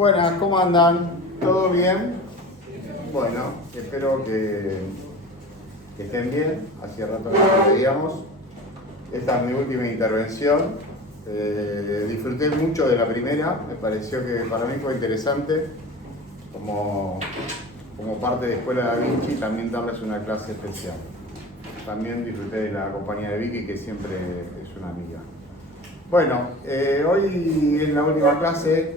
Buenas, ¿cómo andan? ¿Todo bien? Bueno, espero que estén bien. Hacía rato que nos veíamos. Esta es mi última intervención. Disfruté mucho de la primera, me pareció que para mí fue interesante como parte de Escuela Da Vinci también darles una clase especial. También disfruté de la compañía de Vicky, que siempre es una amiga. Bueno, hoy es la última clase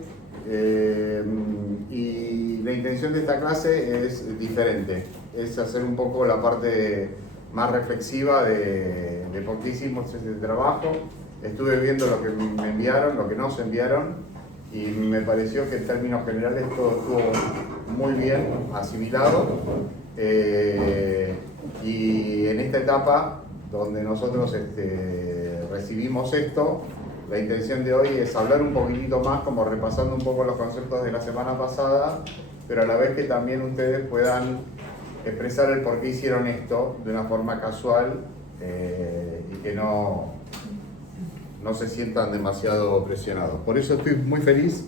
y la intención de esta clase es diferente. Es hacer un poco la parte más reflexiva de por qué hicimos este trabajo. Estuve viendo lo que me enviaron, lo que nos enviaron, y me pareció que en términos generales todo estuvo muy bien asimilado. Y en esta etapa donde nosotros recibimos esto, la intención de hoy es hablar un poquitito más, como repasando un poco los conceptos de la semana pasada, pero a la vez que también ustedes puedan expresar el por qué hicieron esto de una forma casual y que no se sientan demasiado presionados. Por eso estoy muy feliz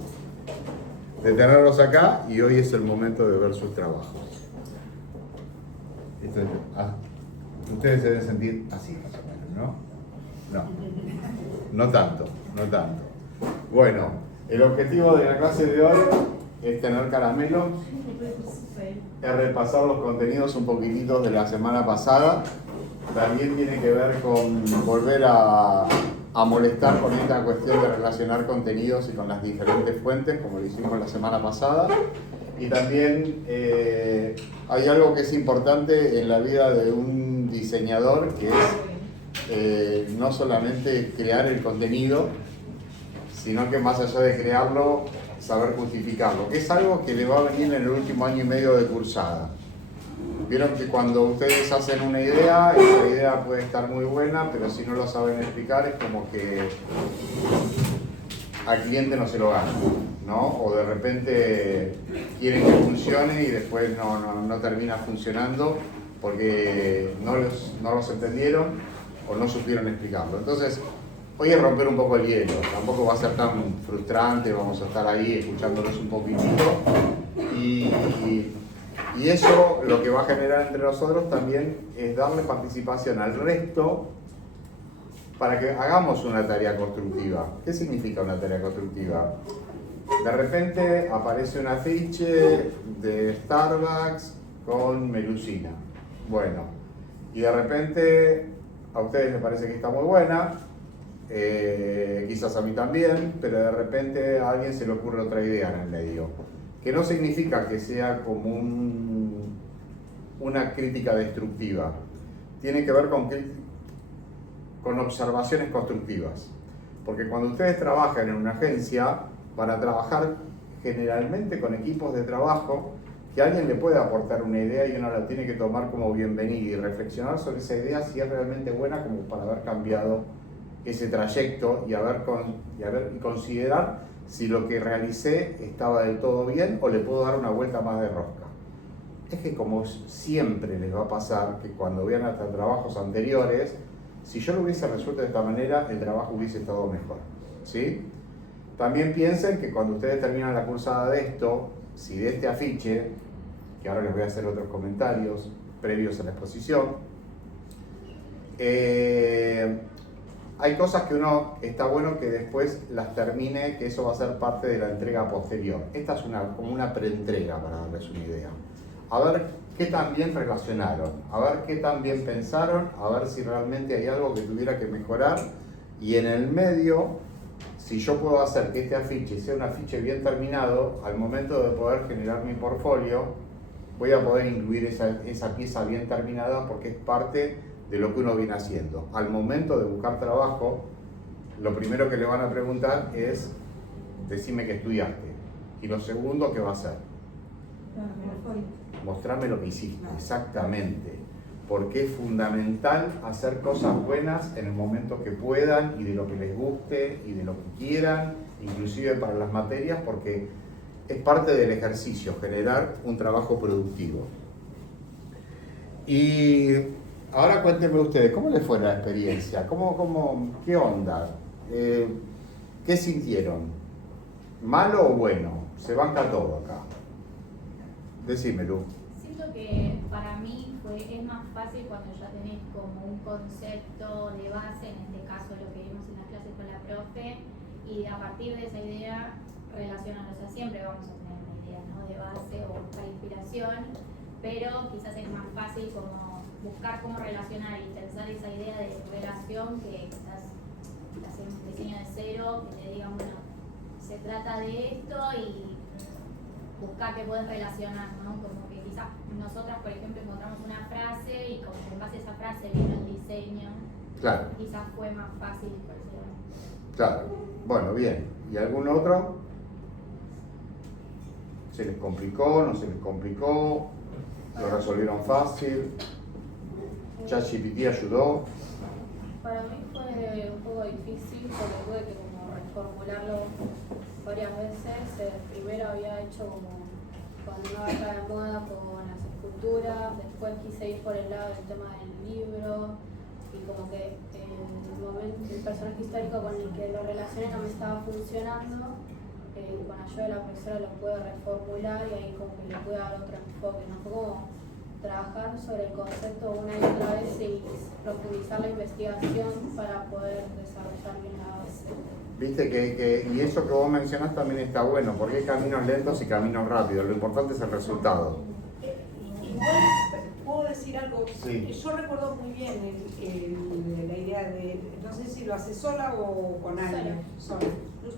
de tenerlos acá y hoy es el momento de ver sus trabajos. Ustedes se deben sentir así más o menos, ¿no? No tanto. Bueno, el objetivo de la clase de hoy es tener caramelos, es repasar los contenidos un poquitito de la semana pasada. También tiene que ver con volver a molestar con esta cuestión de relacionar contenidos y con las diferentes fuentes, como lo hicimos la semana pasada. Y también hay algo que es importante en la vida de un diseñador, que es no solamente crear el contenido, sino que más allá de crearlo, saber justificarlo, que es algo que le va a venir en el último año y medio de cursada. Vieron que cuando ustedes hacen una idea, esa idea puede estar muy buena, pero si no lo saben explicar es como que al cliente no se lo gana, ¿no? O de repente quieren que funcione y después no termina funcionando porque no los entendieron o no supieron explicarlo. Entonces, hoy es romper un poco el hielo, tampoco va a ser tan frustrante, vamos a estar ahí escuchándolos un poquitito y eso lo que va a generar entre nosotros también es darle participación al resto para que hagamos una tarea constructiva. ¿Qué significa una tarea constructiva? De repente aparece un afiche de Starbucks con melusina. Bueno, y de repente a ustedes les parece que está muy buena, quizás a mí también, pero de repente a alguien se le ocurre otra idea en el medio, que no significa que sea como una crítica destructiva. Tiene que ver con observaciones constructivas. Porque cuando ustedes trabajan en una agencia, van a trabajar generalmente con equipos de trabajo que alguien le puede aportar una idea y uno la tiene que tomar como bienvenida y reflexionar sobre esa idea si es realmente buena como para haber cambiado ese trayecto y considerar si lo que realicé estaba del todo bien o le puedo dar una vuelta más de rosca. Es que como siempre les va a pasar que cuando vean hasta trabajos anteriores, si yo lo hubiese resuelto de esta manera, el trabajo hubiese estado mejor, ¿sí? También piensen que cuando ustedes terminan la cursada de esto, si de este afiche, que ahora les voy a hacer otros comentarios previos a la exposición, hay cosas que uno está bueno que después las termine, que eso va a ser parte de la entrega posterior. Esta es como una preentrega para darles una idea. A ver qué tan bien relacionaron, a ver qué tan bien pensaron, a ver si realmente hay algo que tuviera que mejorar. Y en el medio, si yo puedo hacer que este afiche sea un afiche bien terminado, al momento de poder generar mi portfolio, voy a poder incluir esa pieza bien terminada porque es parte de lo que uno viene haciendo. Al momento de buscar trabajo, lo primero que le van a preguntar es, decime qué estudiaste. Y lo segundo, ¿qué va a hacer? Mostrame lo que hiciste, exactamente. Porque es fundamental hacer cosas buenas en el momento que puedan y de lo que les guste y de lo que quieran, inclusive para las materias, porque es parte del ejercicio, generar un trabajo productivo. Y ahora cuéntenme ustedes, ¿cómo les fue la experiencia? ¿Qué onda? ¿Qué sintieron? ¿Malo o bueno? se banca todo acá. Decime, Lu. Siento que para mí es más fácil cuando ya tenés como un concepto de base, en este caso lo que vimos en las clases con la profe, y a partir de esa idea relacionar, o sea, siempre vamos a tener una idea, ¿no?, de base o buscar inspiración, pero quizás es más fácil como buscar cómo relacionar y pensar esa idea de relación que quizás hacer un diseño de cero, que te digan, bueno, se trata de esto y buscar que puedes relacionar, ¿no? Como que quizás nosotras, por ejemplo, encontramos una frase y como que en base a esa frase vino el diseño. Claro. Quizás fue más fácil por ese lado. Claro. Bueno, bien. ¿Y algún otro? ¿Se les complicó? ¿No se les complicó? ¿Lo resolvieron fácil? ¿ChatGPT ayudó? Para mí fue un poco difícil porque tuve que como reformularlo varias veces. Primero había hecho como con una vaca de moda con las esculturas, después quise ir por el lado del tema del libro y como que el personaje histórico con el que lo relacioné no me estaba funcionando. Con ayuda de la profesora lo pude reformular y ahí como que le pude dar otro enfoque, ¿no? Fue como trabajar sobre el concepto una y otra vez y profundizar la investigación para poder desarrollar bien la base. Viste y eso que vos mencionás también está bueno, porque hay caminos lentos y caminos rápidos, lo importante es el resultado. Igual, ¿puedo decir algo? Sí. Yo recuerdo muy bien la idea de, no sé si lo haces sola o con alguien, sola.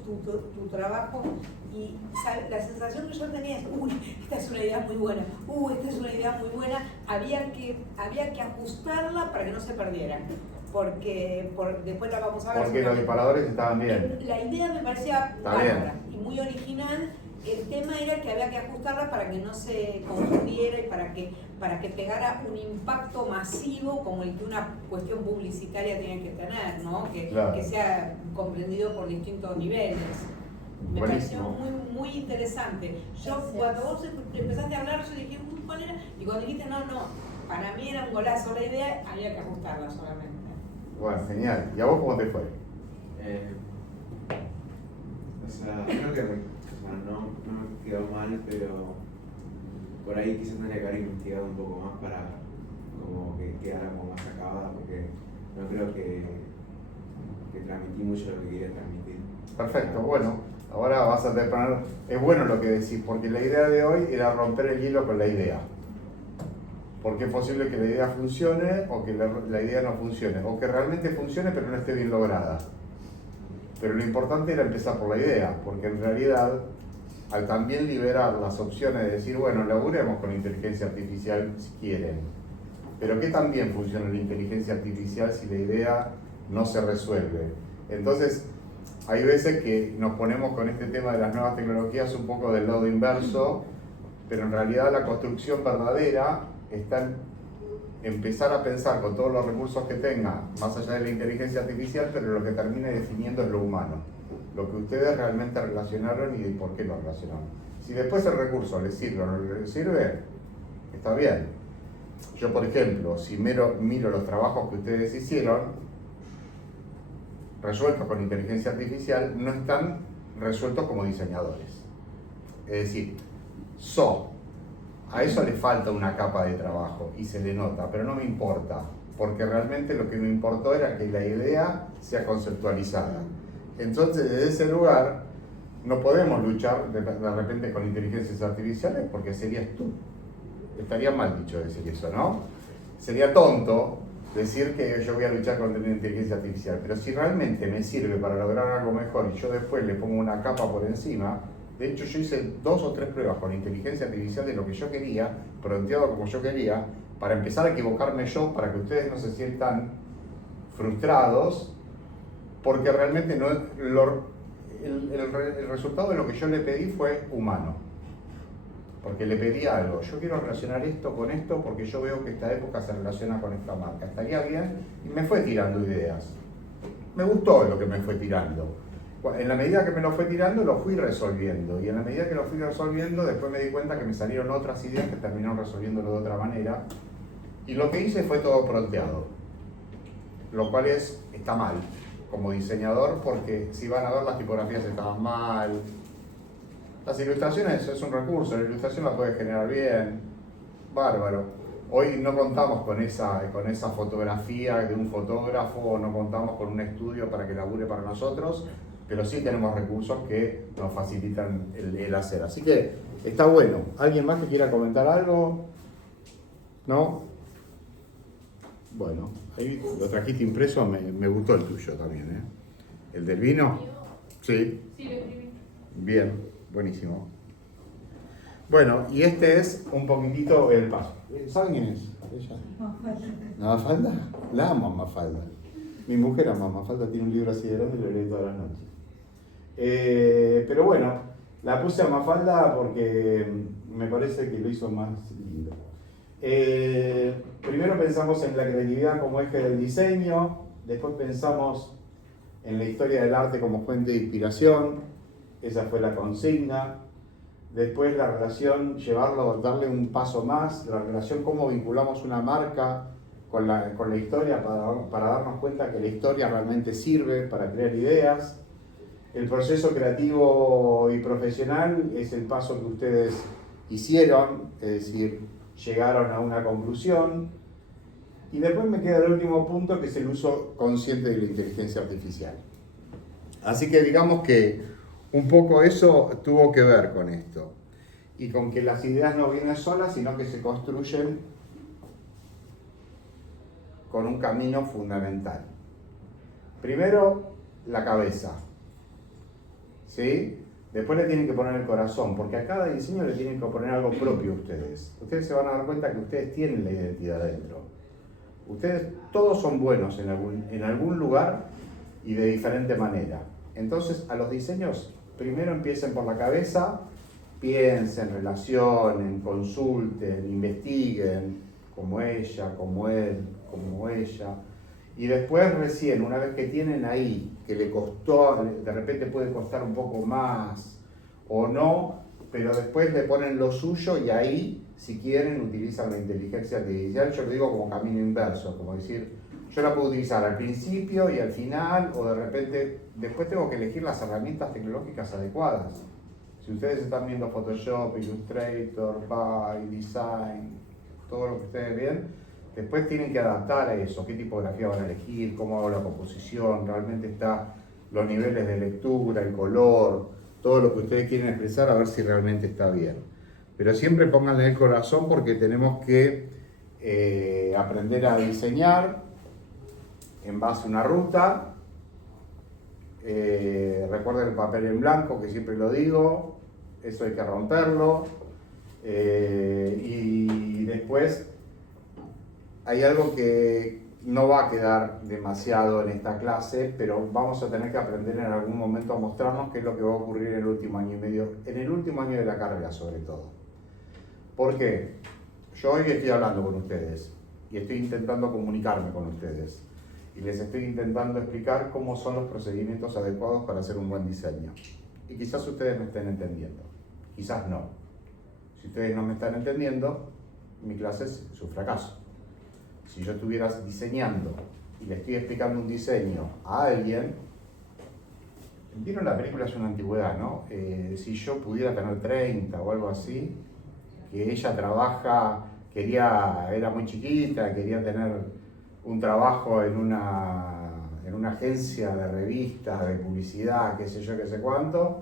Tu trabajo y la sensación que yo tenía es, esta es una idea muy buena, esta es una idea muy buena, había que ajustarla para que no se perdiera, porque después la vamos a ver. Porque los disparadores estaban bien. La idea me parecía bárbara y muy original. El tema era que había que ajustarla para que no se confundiera y para que pegara un impacto masivo como el que una cuestión publicitaria tiene que tener, ¿no? Claro. Que sea comprendido por distintos niveles. Me pareció muy interesante. Cuando vos empezaste a hablar, yo dije, ¿cuál era? Y cuando dijiste, no, para mí era un golazo la idea, había que ajustarla solamente. Bueno, genial. ¿Y a vos cómo te fue? O sea, creo que no me quedó mal, pero por ahí quizás tendría que haber investigado un poco más para como que quedara como más acabada, porque no creo que transmití mucho lo que quería transmitir. Perfecto, bueno, ahora vas a tener que poner, es bueno lo que decís, porque la idea de hoy era romper el hielo con la idea. Porque es posible que la idea funcione o que la idea no funcione, o que realmente funcione pero no esté bien lograda. Pero lo importante era empezar por la idea, porque en realidad, al también liberar las opciones de decir, bueno, laburemos con inteligencia artificial si quieren, pero ¿qué tan bien funciona la inteligencia artificial si la idea no se resuelve? Entonces, hay veces que nos ponemos con este tema de las nuevas tecnologías un poco del lado inverso, pero en realidad la construcción verdadera está en empezar a pensar con todos los recursos que tenga, más allá de la inteligencia artificial, pero lo que termina definiendo es lo humano, lo que ustedes realmente relacionaron y por qué lo relacionaron. Si después el recurso les sirve o no les sirve, está bien. Yo, por ejemplo, si miro los trabajos que ustedes hicieron, resueltos con inteligencia artificial, no están resueltos como diseñadores. Es decir, a eso le falta una capa de trabajo y se le nota, pero no me importa, porque realmente lo que me importó era que la idea sea conceptualizada. Entonces, desde ese lugar, no podemos luchar de repente con inteligencias artificiales porque serías tú. Estaría mal dicho decir eso, ¿no? Sería tonto decir que yo voy a luchar contra una inteligencia artificial, pero si realmente me sirve para lograr algo mejor y yo después le pongo una capa por encima. De hecho, yo hice 2 o 3 pruebas con inteligencia artificial de lo que yo quería, planteado como yo quería, para empezar a equivocarme yo, para que ustedes no se sientan frustrados, porque realmente no, el resultado de lo que yo le pedí fue humano. Porque le pedí algo, yo quiero relacionar esto con esto porque yo veo que esta época se relaciona con esta marca. Estaría bien, y me fue tirando ideas. Me gustó lo que me fue tirando. En la medida que me lo fue tirando, lo fui resolviendo. Y en la medida que lo fui resolviendo, después me di cuenta que me salieron otras ideas que terminaron resolviéndolo de otra manera. Y lo que hice fue todo pronteado. Lo cual está mal como diseñador, porque si van a ver las tipografías estaban mal, Las ilustraciones es un recurso, la ilustración la puedes generar bien, bárbaro. Hoy no contamos con esa fotografía de un fotógrafo, no contamos con un estudio para que labure para nosotros, pero sí tenemos recursos que nos facilitan el hacer. Así que está bueno. ¿Alguien más que quiera comentar algo? ¿No? Bueno, ahí lo trajiste impreso, me gustó el tuyo también, ¿eh? ¿El del vino? Sí. Sí, lo escribí. Bien, buenísimo. Bueno, y este es un poquitito el paso. ¿Saben quién es? Ella. ¿Mafalda? La amo a Mafalda. Mi mujer ama a Mafalda, tiene un libro así de grande y lo lee todas las noches. Pero bueno, la puse a Mafalda porque me parece que lo hizo más lindo. Primero pensamos en la creatividad como eje del diseño, después pensamos en la historia del arte como fuente de inspiración, esa fue la consigna. Después la relación, darle un paso más, la relación cómo vinculamos una marca con la historia para darnos cuenta que la historia realmente sirve para crear ideas. El proceso creativo y profesional es el paso que ustedes hicieron, es decir, llegaron a una conclusión. Y después me queda el último punto, que es el uso consciente de la inteligencia artificial. Así que digamos que un poco eso tuvo que ver con esto. Y con que las ideas no vienen solas, sino que se construyen con un camino fundamental. Primero, la cabeza. ¿Sí? Después le tienen que poner el corazón, porque a cada diseño le tienen que poner algo propio a ustedes. Ustedes se van a dar cuenta que ustedes tienen la identidad adentro. Ustedes todos son buenos en algún lugar y de diferente manera. Entonces, a los diseños, primero empiecen por la cabeza, piensen, relacionen, consulten, investiguen, como ella, como él, como ella. Y después recién, una vez que tienen ahí, que le costó, de repente puede costar un poco más o no, pero después le ponen lo suyo y ahí, si quieren, utilizan la inteligencia artificial. Yo lo digo como camino inverso, como decir, yo la puedo utilizar al principio y al final, o de repente, después tengo que elegir las herramientas tecnológicas adecuadas. Si ustedes están viendo Photoshop, Illustrator, InDesign, todo lo que ustedes ven, después tienen que adaptar a eso, qué tipografía van a elegir, cómo hago la composición, realmente está los niveles de lectura, el color, todo lo que ustedes quieren expresar, a ver si realmente está bien. Pero siempre pónganle el corazón, porque tenemos que aprender a diseñar en base a una ruta. Recuerden el papel en blanco, que siempre lo digo, eso hay que romperlo. Y después hay algo que no va a quedar demasiado en esta clase, pero vamos a tener que aprender en algún momento a mostrarnos qué es lo que va a ocurrir en el último año y medio, en el último año de la carrera sobre todo. ¿Por qué? Yo hoy estoy hablando con ustedes y estoy intentando comunicarme con ustedes y les estoy intentando explicar cómo son los procedimientos adecuados para hacer un buen diseño. Y quizás ustedes me estén entendiendo, quizás no. Si ustedes no me están entendiendo, mi clase es su fracaso. Si yo estuviera diseñando y le estoy explicando un diseño a alguien, ¿vieron la película? Es una antigüedad, ¿no? Si yo pudiera tener 30 o algo así, que ella trabaja, era muy chiquita, quería tener un trabajo en una agencia de revistas, de publicidad, qué sé yo, qué sé cuánto,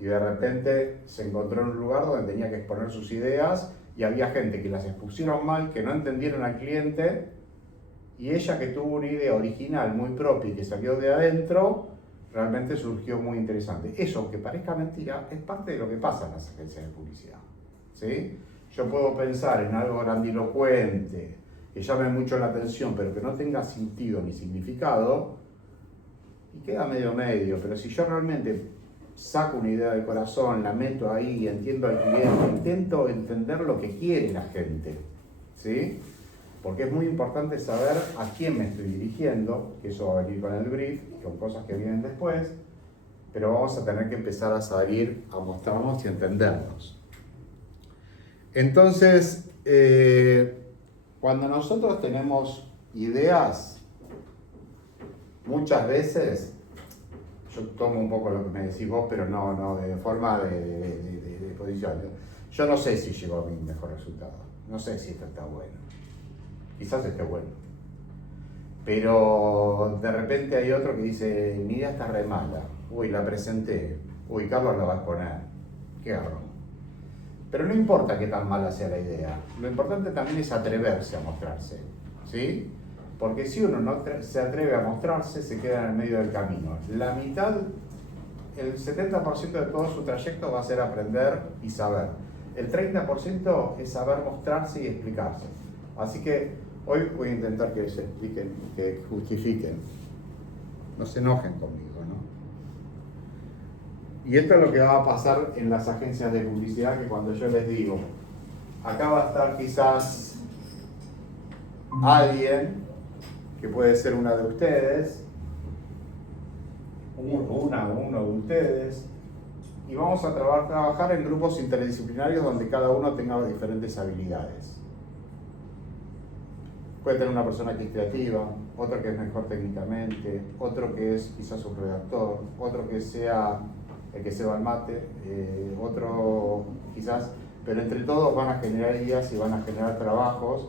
y de repente se encontró en un lugar donde tenía que exponer sus ideas y había gente que las expusieron mal, que no entendieron al cliente, y ella, que tuvo una idea original muy propia y que salió de adentro, realmente surgió muy interesante. Eso, aunque parezca mentira, es parte de lo que pasa en las agencias de publicidad, ¿sí? Yo puedo pensar en algo grandilocuente, que llame mucho la atención, pero que no tenga sentido ni significado, y queda medio, pero si yo realmente saco una idea del corazón, la meto ahí, entiendo al cliente, intento entender lo que quiere la gente, ¿sí? Porque es muy importante saber a quién me estoy dirigiendo, que eso va a venir con el brief, con cosas que vienen después, pero vamos a tener que empezar a salir, a mostrarnos y a entendernos. Entonces, cuando nosotros tenemos ideas, muchas veces, yo tomo un poco lo que me decís vos, pero no de forma de posición. Yo no sé si llegó a mi mejor resultado, no sé si esto está bueno, quizás esté bueno, pero de repente hay otro que dice, mi idea está re mala, uy, la presenté, uy, Carlos la va a exponer, qué garrón. Pero no importa qué tan mala sea la idea, lo importante también es atreverse a mostrarse, ¿sí? Porque si uno no se atreve a mostrarse, se queda en el medio del camino. La mitad, el 70% de todo su trayecto va a ser aprender y saber. El 30% es saber mostrarse y explicarse. Así que hoy voy a intentar que se expliquen, que justifiquen. No se enojen conmigo, ¿no? Y esto es lo que va a pasar en las agencias de publicidad, que cuando yo les digo, acá va a estar quizás alguien que puede ser una de ustedes, uno de ustedes, y vamos a trabajar en grupos interdisciplinarios donde cada uno tenga diferentes habilidades. Puede tener una persona que es creativa, otro que es mejor técnicamente, otro que es quizás un redactor, otro que sea el que se va al mate, otro quizás, pero entre todos van a generar ideas y van a generar trabajos.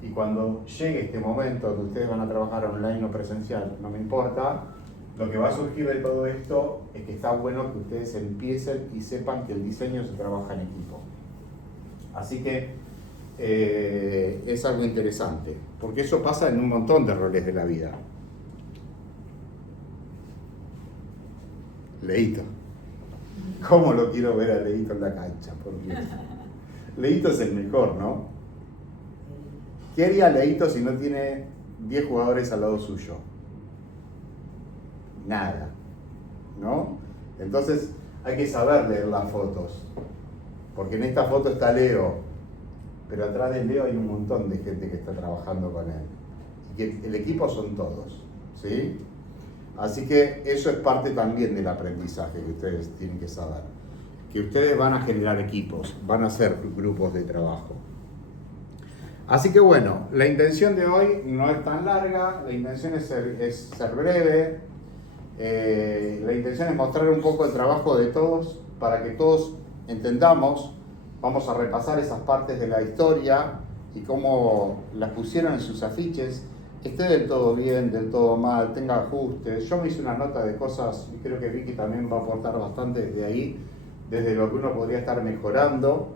Y cuando llegue este momento donde ustedes van a trabajar online o presencial, no me importa, lo que va a surgir de todo esto es que está bueno que ustedes empiecen y sepan que el diseño se trabaja en equipo. Así que es algo interesante, porque eso pasa en un montón de roles de la vida. Leito. ¿Cómo lo quiero ver a Leito en la cancha? Por Dios. Leito es el mejor, ¿no? ¿Qué haría Leito si no tiene 10 jugadores al lado suyo? Nada, ¿no? Entonces hay que saber leer las fotos, porque en esta foto está Leo, pero atrás de Leo hay un montón de gente que está trabajando con él. Y que el equipo son todos, ¿sí? Así que eso es parte también del aprendizaje que ustedes tienen que saber. Que ustedes van a generar equipos, van a hacer grupos de trabajo. Así que bueno, la intención de hoy no es tan larga, la intención es ser breve, la intención es mostrar un poco el trabajo de todos para que todos entendamos. Vamos a repasar esas partes de la historia y cómo las pusieron en sus afiches, esté del todo bien, del todo mal, tenga ajustes. Yo me hice una nota de cosas y creo que Vicky también va a aportar bastante desde ahí, desde lo que uno podría estar mejorando,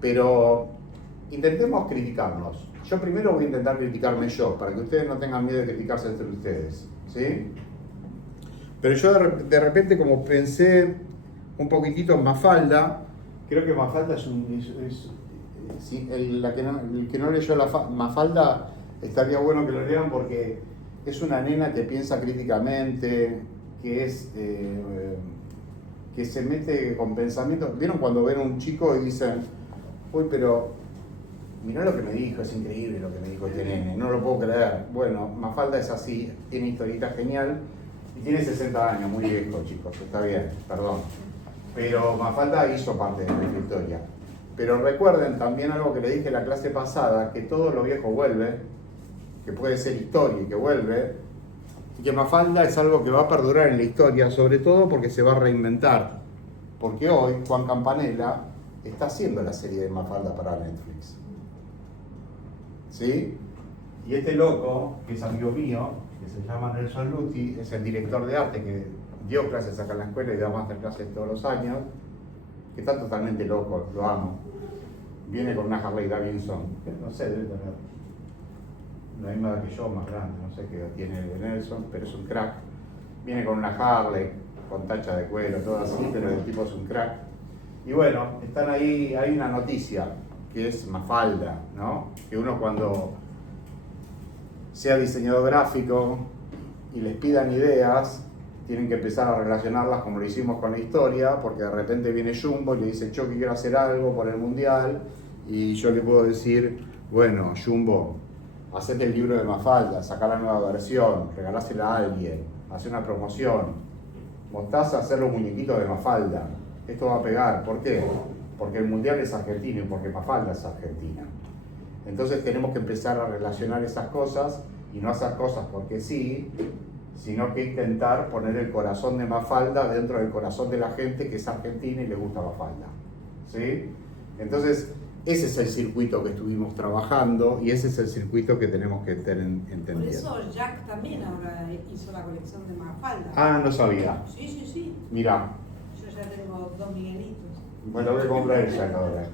pero intentemos criticarnos. Yo primero voy a intentar criticarme yo, para que ustedes no tengan miedo de criticarse entre ustedes, ¿sí? Pero yo de repente, como pensé un poquitito en Mafalda, creo que Mafalda el que no leyó Mafalda, estaría bueno que lo lean porque es una nena que piensa críticamente, que se mete con pensamientos. ¿Vieron cuando ven a un chico y dicen, uy, pero mirá lo que me dijo, es increíble lo que me dijo este nene, no lo puedo creer? Bueno, Mafalda es así, tiene historita genial y tiene 60 años, muy viejo, chicos, está bien, perdón. Pero Mafalda hizo parte de nuestra historia. Pero recuerden también algo que le dije en la clase pasada, que todo lo viejo vuelve, que puede ser historia y que vuelve, y que Mafalda es algo que va a perdurar en la historia, sobre todo porque se va a reinventar. Porque hoy Juan Campanella está haciendo la serie de Mafalda para Netflix. ¿Sí? Y este loco, que es amigo mío, que se llama Nelson Lutti, es el director de arte que dio clases acá en la escuela y da masterclasses todos los años, que está totalmente loco, lo amo. Viene con una Harley Davidson, que no sé, debe tener la misma edad que yo, más grande, no sé qué tiene Nelson, pero es un crack. Viene con una Harley, con tacha de cuero, todo así, pero el tipo es un crack. Y bueno, están ahí, hay una noticia, que es Mafalda, ¿no? Que uno cuando sea diseñador gráfico y les pidan ideas, tienen que empezar a relacionarlas como lo hicimos con la historia, porque de repente viene Jumbo y le dice, yo quiero hacer algo por el Mundial, y yo le puedo decir, bueno, Jumbo, hacete el libro de Mafalda, sacá la nueva versión, regalásela a alguien, hacé una promoción, Mostaza hacer los muñequitos de Mafalda, esto va a pegar. ¿Por qué? Porque el Mundial es argentino y porque Mafalda es argentina. Entonces tenemos que empezar a relacionar esas cosas y no hacer cosas porque sí, sino que intentar poner el corazón de Mafalda dentro del corazón de la gente que es argentina y le gusta Mafalda, ¿sí? Entonces, ese es el circuito que estuvimos trabajando y ese es el circuito que tenemos que tener Por entendido. eso Jack también ahora hizo la colección de Mafalda. Ah, no sabía. Sí, sí, sí. Mirá, Yo ya tengo 2 Miguelitos. bueno, voy a comprar el Jack ahora.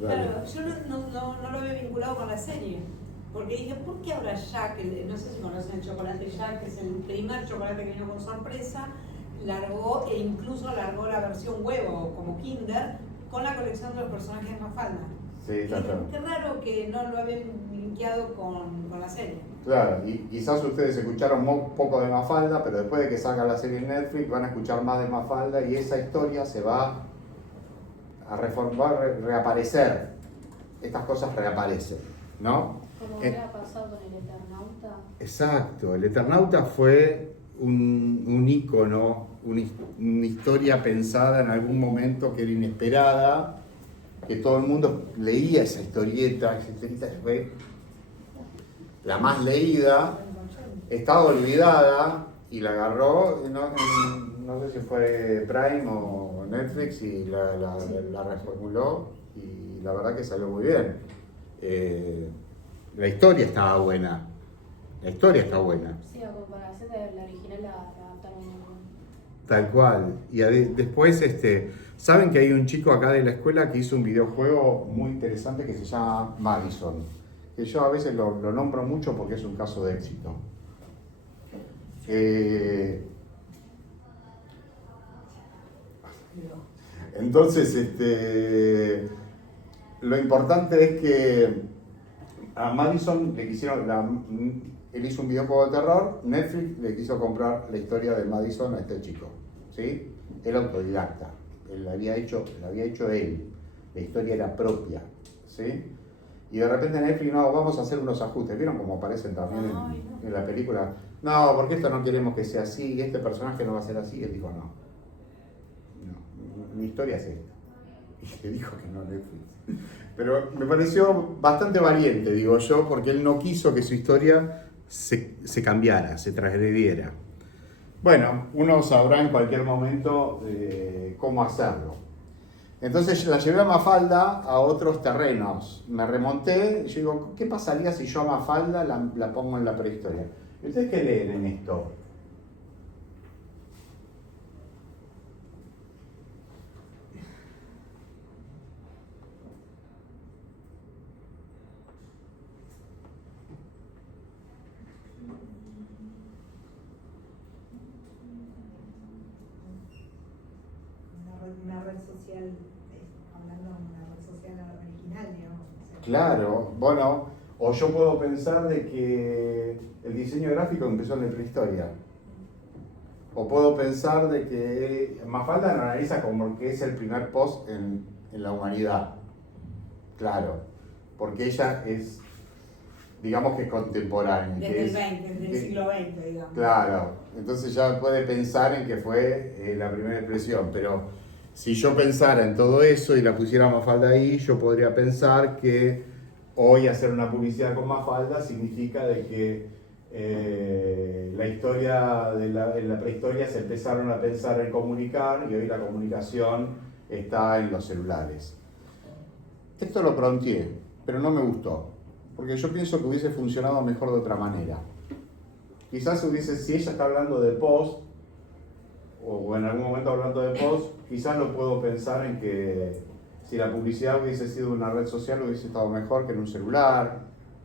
Dale. Claro, yo no lo había vinculado con la serie. Porque dije, ¿por qué ahora Jack, no sé si conocen el chocolate Jack, que es el primer chocolate que vino con sorpresa, largó e incluso largó la versión huevo como Kinder con la colección de los personajes de Mafalda? Sí, está Y claro. qué raro que no lo habían linkeado con la serie. Claro, y quizás ustedes escucharon poco de Mafalda, pero después de que salga la serie en Netflix van a escuchar más de Mafalda y esa historia se va a reformar, reaparecer. Estas cosas reaparecen, ¿no? Como había pasado con el Eternauta. Exacto, el Eternauta fue un ícono, una historia pensada en algún momento que era inesperada, que todo el mundo leía esa historieta fue la más leída, estaba olvidada y la agarró, no sé si fue Prime o Netflix y la reformuló y la verdad que salió muy bien. La historia estaba buena. La historia está buena. Sí, a comparación de la original la adaptaron muy bien. Tal cual. Y después, saben que hay un chico acá de la escuela que hizo un videojuego muy interesante que se llama Madison. Que yo a veces lo nombro mucho porque es un caso de éxito. Entonces, lo importante es que a Madison le quisieron, él hizo un videojuego de terror, Netflix le quiso comprar la historia de Madison a este chico, ¿sí? Era autodidacta, él la había hecho él, la historia era propia, ¿sí? Y de repente Netflix, no, vamos a hacer unos ajustes, ¿vieron cómo aparecen también en la película? No, porque esto no queremos que sea así, este personaje no va a ser así, y él dijo, no, mi historia es esta. Y le dijo que no Netflix. Pero me pareció bastante valiente, digo yo, porque él no quiso que su historia se cambiara, se transgrediera. Bueno, uno sabrá en cualquier momento cómo hacerlo. Entonces la llevé a Mafalda a otros terrenos. Me remonté y yo digo, ¿qué pasaría si yo a Mafalda la pongo en la prehistoria? ¿Y ustedes qué leen en esto? Una red social, hablando de una red social original, digamos. O sea, Claro, bueno, o yo puedo pensar de que el diseño gráfico empezó en la prehistoria. O puedo pensar de que Mafalda lo analiza como que es el primer post en la humanidad. Claro, porque ella es, digamos que es contemporánea. desde el siglo XX, digamos. Claro, entonces ya puede pensar en que fue la primera expresión, pero si yo pensara en todo eso y la pusiera Mafalda ahí, yo podría pensar que hoy hacer una publicidad con Mafalda significa de que la historia en la prehistoria se empezaron a pensar en comunicar y hoy la comunicación está en los celulares. Esto lo pronteé, pero no me gustó, porque yo pienso que hubiese funcionado mejor de otra manera. Quizás si ella está hablando de post, o en algún momento hablando de post, quizás lo puedo pensar en que si la publicidad hubiese sido una red social hubiese estado mejor que en un celular,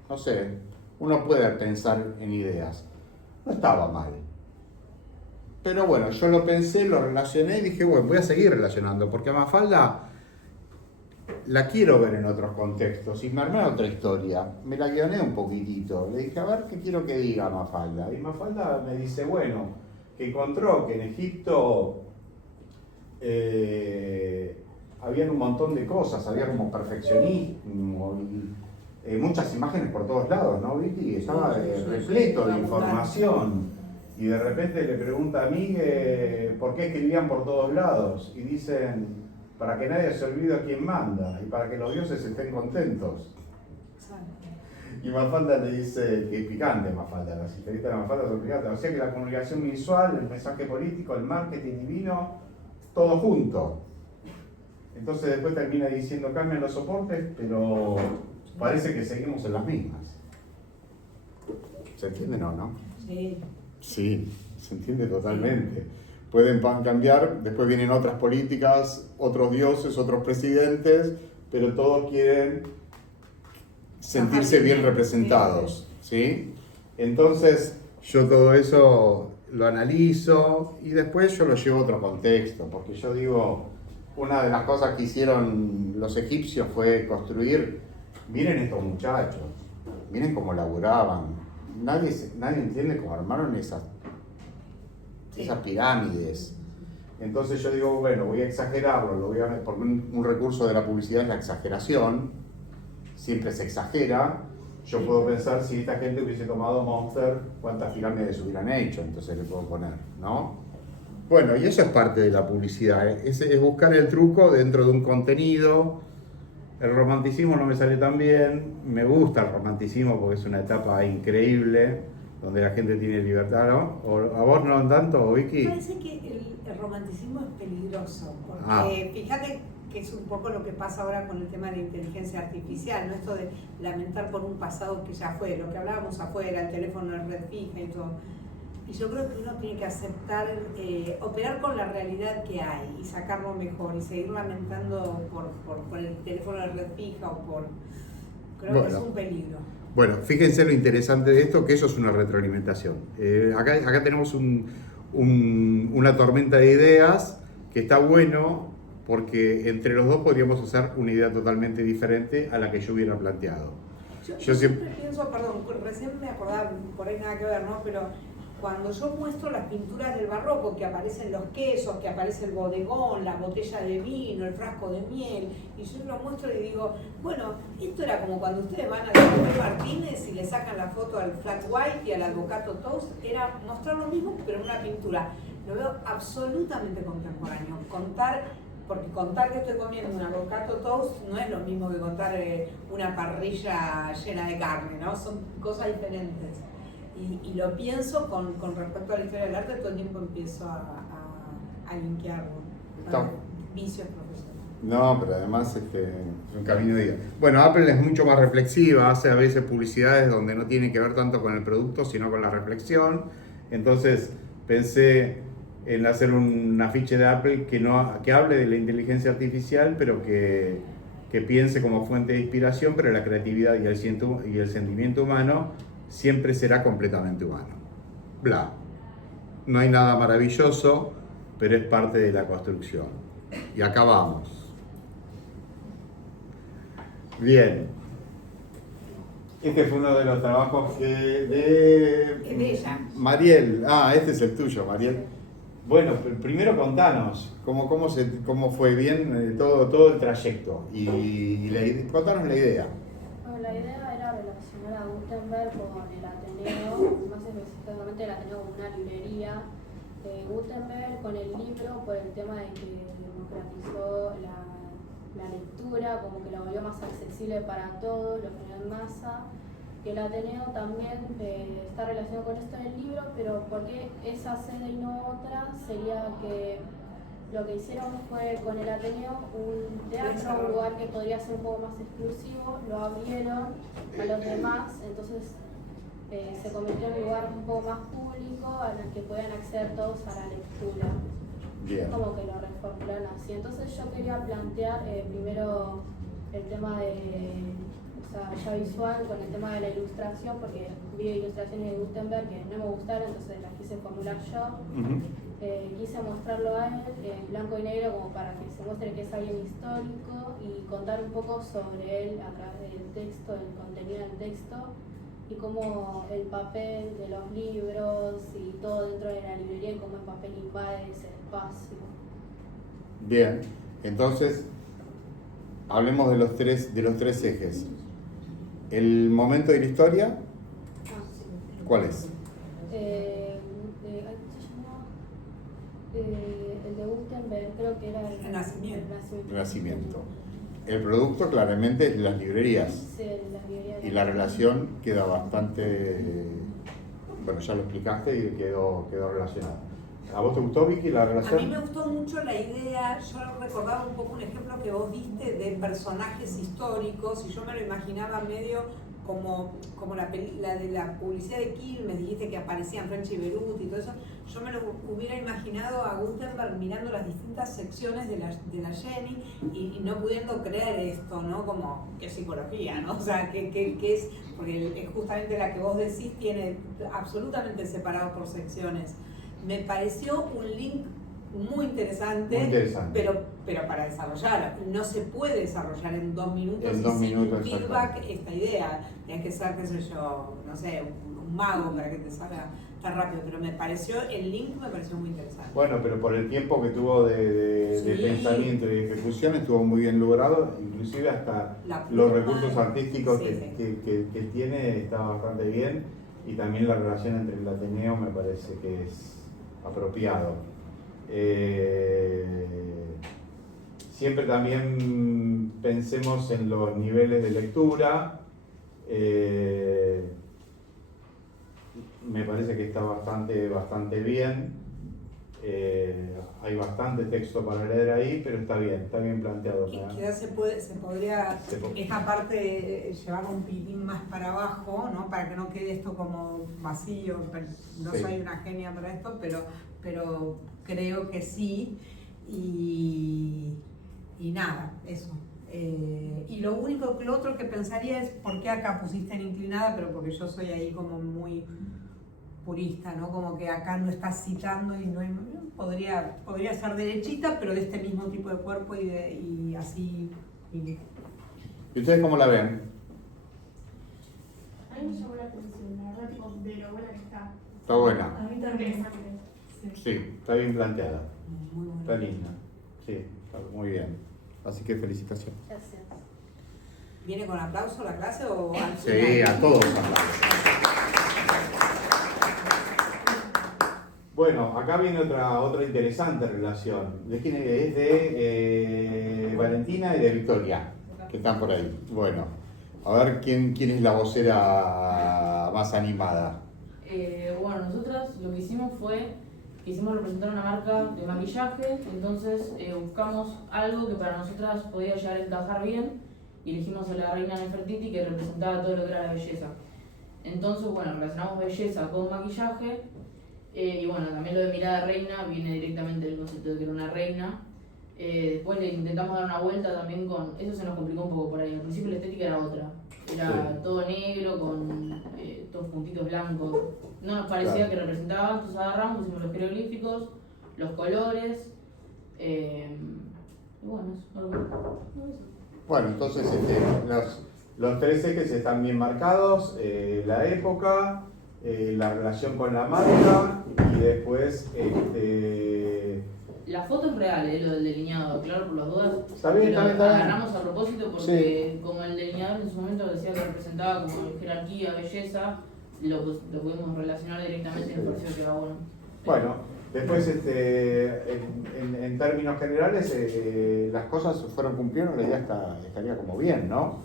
no sé, uno puede pensar en ideas. No estaba mal. Pero bueno, yo lo pensé, lo relacioné y dije, bueno, voy a seguir relacionando, porque a Mafalda la quiero ver en otros contextos y me armé otra historia, me la guioné un poquitito, le dije, a ver qué quiero que diga Mafalda. Y Mafalda me dice, bueno, que encontró que en Egipto habían un montón de cosas, había como perfeccionismo y muchas imágenes por todos lados, ¿no, Vicky? Estaba repleto de información. Y de repente le pregunta a Miguel por qué escribían por todos lados. Y dicen, para que nadie se olvide a quién manda y para que los dioses estén contentos. Y Mafalda le dice que es picante Mafalda, las historietas de Mafalda son picantes. O sea que la comunicación visual, el mensaje político, el marketing divino, todo junto. Entonces después termina diciendo cambian los soportes, pero parece que seguimos en las mismas. ¿Se entiende o no? Sí. Sí, se entiende totalmente. Pueden cambiar, después vienen otras políticas, otros dioses, otros presidentes, pero todos quieren sentirse bien representados, ¿sí? Entonces yo todo eso lo analizo y después yo lo llevo a otro contexto, porque yo digo, una de las cosas que hicieron los egipcios fue construir, miren estos muchachos, miren cómo laburaban, nadie entiende cómo armaron esas pirámides. Entonces yo digo, bueno, voy a exagerarlo, porque un recurso de la publicidad es la exageración, siempre se exagera. Yo puedo pensar, si esta gente hubiese tomado Monster, ¿cuántas pirámides hubieran hecho? Entonces le puedo poner, ¿no? Bueno, y eso es parte de la publicidad, es buscar el truco dentro de un contenido. El romanticismo no me sale tan bien, me gusta el romanticismo porque es una etapa increíble, donde la gente tiene libertad, ¿no? ¿A vos no tanto, Vicky? Me parece que el romanticismo es peligroso, porque fíjate que es un poco lo que pasa ahora con el tema de la inteligencia artificial, ¿no? Esto de lamentar por un pasado que ya fue, lo que hablábamos afuera, el teléfono en red fija y todo. Y yo creo que uno tiene que aceptar, operar con la realidad que hay y sacarlo mejor y seguir lamentando por el teléfono en red fija o por... Creo que es un peligro. Bueno, fíjense lo interesante de esto, que eso es una retroalimentación. Acá tenemos una tormenta de ideas que está bueno porque entre los dos podríamos hacer una idea totalmente diferente a la que yo hubiera planteado. Yo siempre pienso, perdón, recién me acordaba, por ahí nada que ver, ¿no? Pero cuando yo muestro las pinturas del barroco, que aparecen los quesos, que aparece el bodegón, la botella de vino, el frasco de miel, y yo lo muestro y digo, bueno, esto era como cuando ustedes van a Gabriel Martínez y le sacan la foto al flat white y al avocado toast, era mostrar lo mismo pero en una pintura. Lo veo absolutamente contemporáneo. Porque contar que estoy comiendo un avocado toast no es lo mismo que contar una parrilla llena de carne, ¿no? Son cosas diferentes. Y lo pienso con respecto a la historia del arte, todo el tiempo empiezo a linkearlo. Vicios profesionales. No, pero además es un camino de vida. Bueno, Apple es mucho más reflexiva, hace a veces publicidades donde no tiene que ver tanto con el producto, sino con la reflexión. Entonces pensé en hacer un afiche de Apple que hable de la inteligencia artificial, pero que piense como fuente de inspiración, pero la creatividad y el sentimiento humano siempre será completamente humano. Bla. No hay nada maravilloso, pero es parte de la construcción. Y acá vamos. Bien. Este fue uno de los trabajos de ella. Mariel. Este es el tuyo, Mariel. Bueno, primero contanos cómo fue bien todo el trayecto y contanos la idea. Bueno, la idea era relacionar a Gutenberg con el Ateneo, más específicamente el Ateneo con una librería. Gutenberg con el libro por el tema de que democratizó la lectura, como que la volvió más accesible para todos, lo generó en masa. Que el Ateneo también está relacionado con esto del libro, pero ¿por qué esa sede y no otra? Sería que lo que hicieron fue con el Ateneo un teatro, un lugar que podría ser un poco más exclusivo, lo abrieron a los demás, entonces se convirtió en un lugar un poco más público al que puedan acceder todos a la lectura. Bien. Como que lo reformularon así. Entonces yo quería plantear primero el tema ya visual con el tema de la ilustración, porque vi ilustraciones de Gutenberg que no me gustaron, entonces las quise formular yo. Quise mostrarlo a él en blanco y negro como para que se muestre que es alguien histórico y contar un poco sobre él a través del texto, del contenido del texto y cómo el papel de los libros y todo dentro de la librería y cómo el papel invade ese espacio. Bien, entonces hablemos de los tres ejes. ¿El momento de la historia? ¿Cuál es? El de Gutenberg, creo que era el Renacimiento. Renacimiento. El producto claramente es las librerías. Sí, las librerías. Y la relación queda bastante, bueno, ya lo explicaste y quedó relacionada. ¿A vos te gustó, Vicky, la A relación? mí me gustó mucho la idea, yo recordaba un poco un ejemplo que vos diste de personajes históricos y yo me lo imaginaba medio como la de la publicidad de Quilmes, dijiste que aparecían Frenchy Beruti y todo eso. Yo me lo hubiera imaginado a Gutenberg mirando las distintas secciones de la Jenny y no pudiendo creer esto, ¿no? Como, que es psicología, ¿no? O sea, que es, porque es justamente la que vos decís tiene absolutamente separado por secciones. Me pareció un link muy interesante, Muy interesante. pero para desarrollar. No se puede desarrollar en 2 minutos En 2 y sin minutos, un feedback exactamente. esta idea. Tienes que ser, qué sé yo, no sé, un mago para que te salga tan rápido. Pero el link me pareció muy interesante. Bueno, pero por el tiempo que tuvo de Sí. pensamiento y de ejecución estuvo muy bien logrado, inclusive hasta La los pluma, recursos artísticos sí, que tiene está bastante bien, y también la relación entre el Ateneo me parece que es apropiado. Siempre también pensemos en los niveles de lectura. Me parece que está bastante bien. Hay bastante texto para leer ahí, pero está bien planteado. Quizás se podría esta parte llevar un pilín más para abajo, ¿no? Para que no quede esto como vacío. No Sí. soy una genia para esto, pero creo que sí. Y nada, eso. Y lo otro que pensaría es por qué acá pusiste en inclinada, pero porque yo soy ahí como muy purista, ¿no? Como que acá no estás citando y no hay, podría ser derechita, pero de este mismo tipo de cuerpo y así. ¿Y ustedes cómo la ven? A mí me llamó la atención, la verdad, tipo, de lo buena que está. Está buena. A mí también. Sí, está bien planteada. Muy bueno. Está linda. Sí, está muy bien. Así que felicitaciones. Gracias. ¿Viene con aplauso la clase o al Sí, final? a todos aplausos. Bueno, acá viene otra interesante relación. ¿De quién es? Es de Valentina y de Victoria, que están por ahí. Bueno, a ver quién es la vocera más animada. Bueno, nosotras lo que hicimos fue, quisimos representar una marca de maquillaje, entonces buscamos algo que para nosotras podía llegar a encajar bien y elegimos a la reina Nefertiti, que representaba todo lo que era la belleza. Entonces, bueno, relacionamos belleza con maquillaje. Y bueno, también lo de mirada reina viene directamente del concepto de que era una reina. Después le intentamos dar una vuelta también con... Eso se nos complicó un poco por ahí. Al principio la estética era otra. Era Sí. todo negro con todos puntitos blancos. No nos parecía Claro. que representaba, entonces agarramos, pusimos los jeroglíficos, los colores. Y bueno, eso, algo. Bueno, entonces los 3 ejes están bien marcados, la época, la relación con la marca y después La foto es real, lo del delineado, claro, por las dudas. Está bien, Pero está bien. agarramos a propósito porque como el delineador en su momento decía que representaba como jerarquía, belleza, lo pudimos relacionar directamente y nos pareció que era bueno. Bueno, después en términos generales las cosas fueron cumpliendo, la idea estaría como bien, ¿no?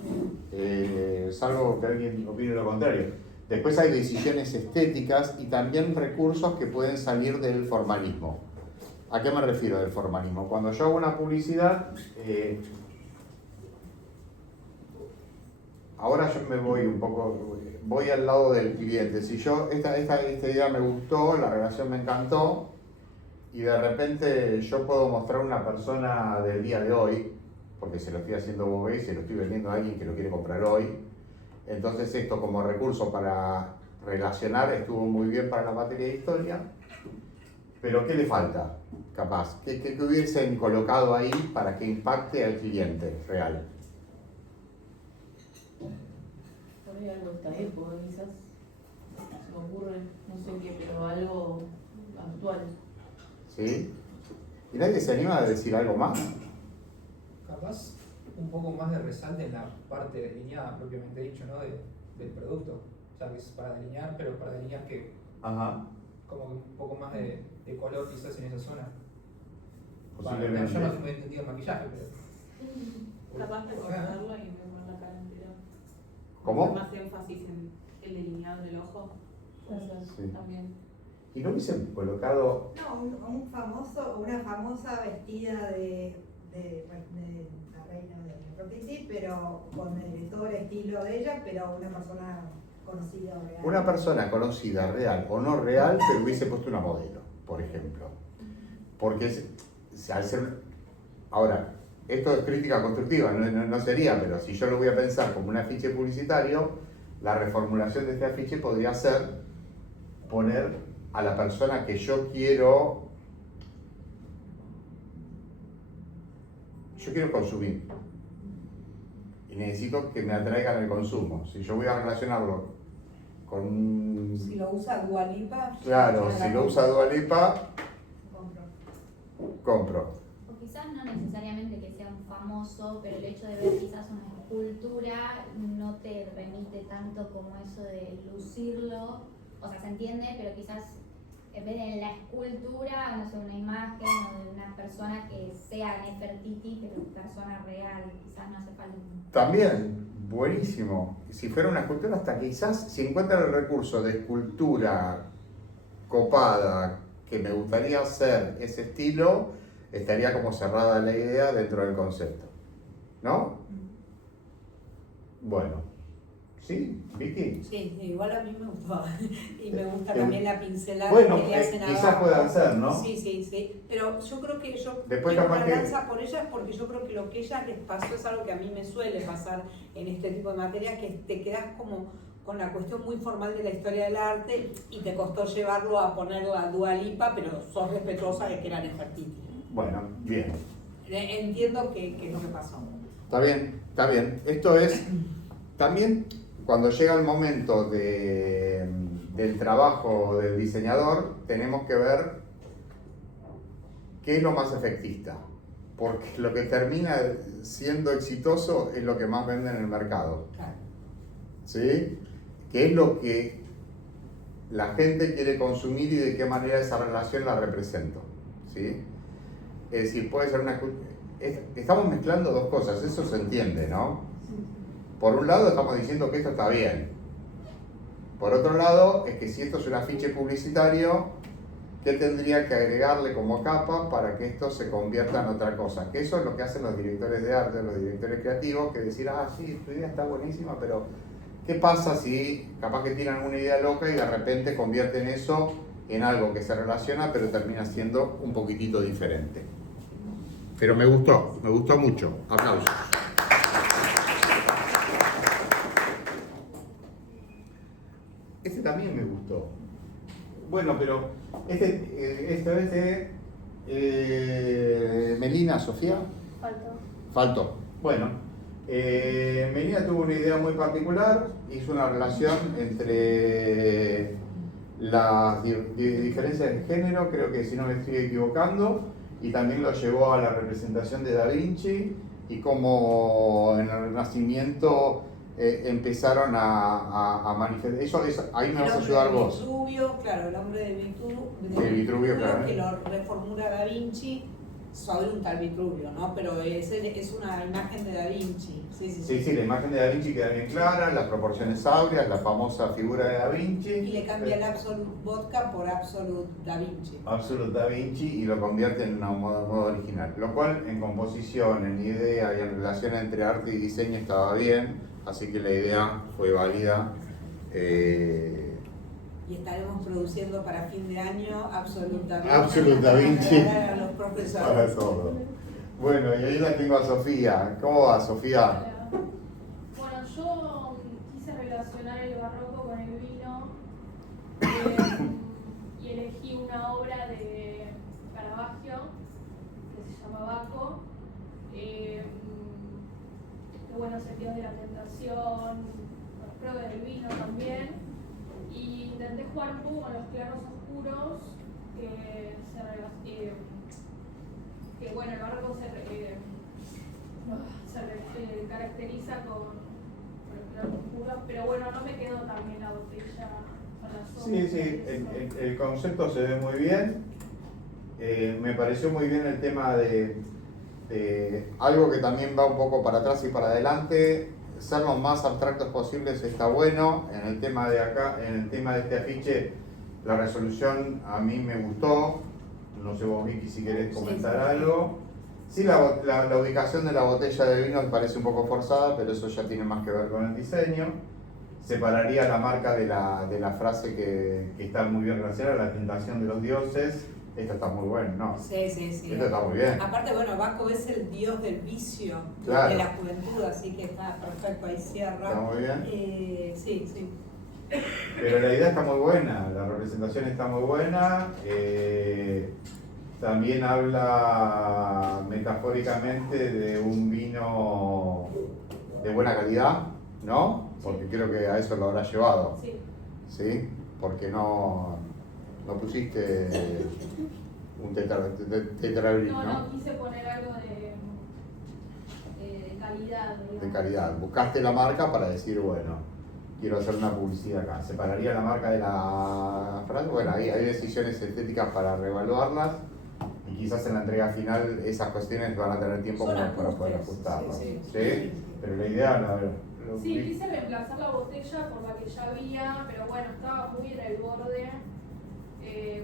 Salvo que alguien opine lo contrario. Después hay decisiones estéticas y también recursos que pueden salir del formalismo. ¿A qué me refiero del formalismo? Cuando yo hago una publicidad, ahora yo me voy un poco, voy al lado del cliente. Si yo, esta idea me gustó, la relación me encantó, y de repente yo puedo mostrar una persona del día de hoy, porque se lo estoy haciendo Bobé y se lo estoy vendiendo a alguien que lo quiere comprar hoy. Entonces esto como recurso para relacionar estuvo muy bien para la materia de historia, pero ¿qué le falta? Capaz, ¿qué hubiesen colocado ahí para que impacte al cliente real? Por ahí algo de esta época, quizás. Se me ocurre, no sé qué, pero algo actual. ¿Sí? ¿Y nadie se anima a decir algo más? Capaz un poco más de resalte en la parte delineada, propiamente dicho, ¿no? Del producto. O sea, que es para delinear, pero para delinear que Ajá. como que un poco más de color quizás en esa zona. Bueno, Posiblemente. yo no soy muy entendido en maquillaje, pero Capaz de cortarlo y vemos la cara entera. ¿Cómo? Más énfasis en el delineado del ojo. Sí. También. Y no hubiesen colocado. No, un famoso, una famosa vestida de la reina de Nefertiti, pero con todo el estilo de ella, pero una persona conocida o real. Una persona conocida, real o no real, pero hubiese puesto una modelo, por ejemplo. Porque al ser. Ahora, esto es crítica constructiva, no sería, pero si yo lo voy a pensar como un afiche publicitario, la reformulación de este afiche podría ser poner a la persona que yo quiero consumir y necesito que me atraigan el consumo. Si yo voy a relacionarlo con... Si lo usa Dua Lipa. Claro, si lo usa Dua Lipa, compro. O quizás no necesariamente que sea un famoso, pero el hecho de ver quizás una escultura no te remite tanto como eso de lucirlo. O sea, se entiende, pero quizás en vez de la escultura, no sé, una imagen o de una persona que sea Nefertiti, pero persona real, quizás no hace falta. También, buenísimo. Si fuera una escultura, hasta quizás, si encuentran el recurso de escultura copada que me gustaría hacer ese estilo, estaría como cerrada la idea dentro del concepto. ¿No? Bueno. ¿Sí? ¿Vicky? Sí, igual a mí me gustó. Y me gusta también la pincelada bueno, que le hacen quizás abajo. puedan ser, ¿no? Sí. Pero yo creo que yo Después quiero capaz una que- danza por ellas porque yo creo que lo que ellas les pasó es algo que a mí me suele pasar en este tipo de materias, que te quedas como con la cuestión muy formal de la historia del arte y te costó llevarlo a ponerlo a Dua Lipa, pero sos respetuosa de que era Nefertiti. Bueno, bien. Entiendo que es lo que pasó. Está bien. Esto es también cuando llega el momento del trabajo del diseñador, tenemos que ver qué es lo más efectista, porque lo que termina siendo exitoso es lo que más vende en el mercado. Claro. ¿Sí? ¿Qué es lo que la gente quiere consumir y de qué manera esa relación la represento? ¿Sí? Es decir, puede ser una... Estamos mezclando dos cosas, eso se entiende, ¿no? Por un lado estamos diciendo que esto está bien. Por otro lado, es que si esto es un afiche publicitario, ¿qué tendría que agregarle como capa para que esto se convierta en otra cosa? Que eso es lo que hacen los directores de arte, los directores creativos, que decir, sí, tu idea está buenísima, pero ¿qué pasa si capaz que tiran una idea loca y de repente convierten eso en algo que se relaciona, pero termina siendo un poquitito diferente? Pero me gustó mucho. Aplausos. Este también me gustó. Bueno, pero esta vez de Melina, Sofía. Faltó. Bueno, Melina tuvo una idea muy particular, hizo una relación entre las diferencias de género, creo que si no me estoy equivocando, y también lo llevó a la representación de Da Vinci y como en el Renacimiento empezaron a manifestar. Ahí me vas a ayudar vos. Vitruvio, claro, el hombre de Vitruvio, claro. Que lo reformula Da Vinci sobre un tal Vitruvio, ¿no? Pero es una imagen de Da Vinci. Sí, la imagen de Da Vinci queda bien clara, las proporciones áureas, la famosa figura de Da Vinci. Y le cambia el Absolute Vodka por Absolute Da Vinci. Absolute Da Vinci y lo convierte en un modo original. Lo cual en composición, en idea y en relación entre arte y diseño estaba bien. Así que la idea fue válida. Y estaremos produciendo para fin de año Absolute Da Vinci. Absolute Da Vinci. Para los profesores. Para todo. Bueno, y ahí la tengo a Sofía. ¿Cómo va, Sofía? Bueno, yo quise relacionar el barroco con el vino y elegí una obra de Caravaggio que se llama Baco. Buenos sentidos de la tentación, creo que del vino también, y intenté jugar un poco con los claros oscuros que bueno, el barroco se caracteriza con los claros oscuros, pero bueno, no me quedó tan bien la botella con las sombras. Sí, el concepto se ve muy bien. Me pareció muy bien el tema de Algo que también va un poco para atrás y para adelante, ser lo más abstractos posibles está bueno. En el tema de acá, en el tema de este afiche, la resolución a mí me gustó. No sé vos, Vicky, si querés comentar algo. Sí, la ubicación de la botella de vino me parece un poco forzada, pero eso ya tiene más que ver con el diseño. Separaría la marca de la frase que está muy bien relacionada, la tentación de los dioses. Esto está muy bueno, ¿no? Sí, sí, sí. Esto está muy bien. Aparte, bueno, Baco es el dios del vicio, Claro. de la juventud, así que está perfecto, ahí cierra. Está muy bien. Sí, sí. Pero la idea está muy buena, la representación está muy buena. También habla metafóricamente de un vino de buena calidad, ¿no? Porque creo que a eso lo habrá llevado. Sí. ¿Sí? Porque no pusiste un tetrabril, No, ¿no? no, quise poner algo de calidad. De calidad. Buscaste la marca para decir, bueno, quiero hacer una publicidad acá. ¿Separaría la marca de la frase? Bueno, hay decisiones estéticas para reevaluarlas y quizás en la entrega final esas cuestiones van a tener tiempo Son como para poder ajustes, ajustarlas. sí, ¿Sí? sí. Pero la idea, la verdad. Sí, quise reemplazar la botella por la que ya había, pero bueno, estaba muy en el borde.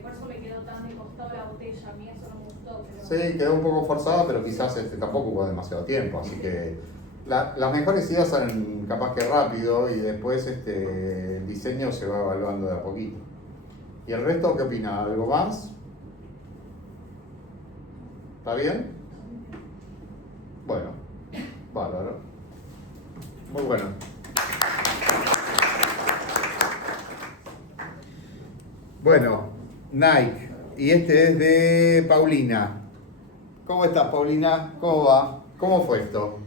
Por eso me quedó tan de costado la botella. A mí eso no me gustó. Pero... Sí, quedó un poco forzada, pero quizás tampoco hubo demasiado tiempo. Así que las mejores ideas salen capaz que rápido y después el diseño se va evaluando de a poquito. ¿Y el resto qué opina? ¿Algo más? ¿Está bien? Bueno, bárbaro. Muy bueno. Bueno, Nike. Y este es de Paulina. ¿Cómo estás, Paulina? ¿Cómo va? ¿Cómo fue esto?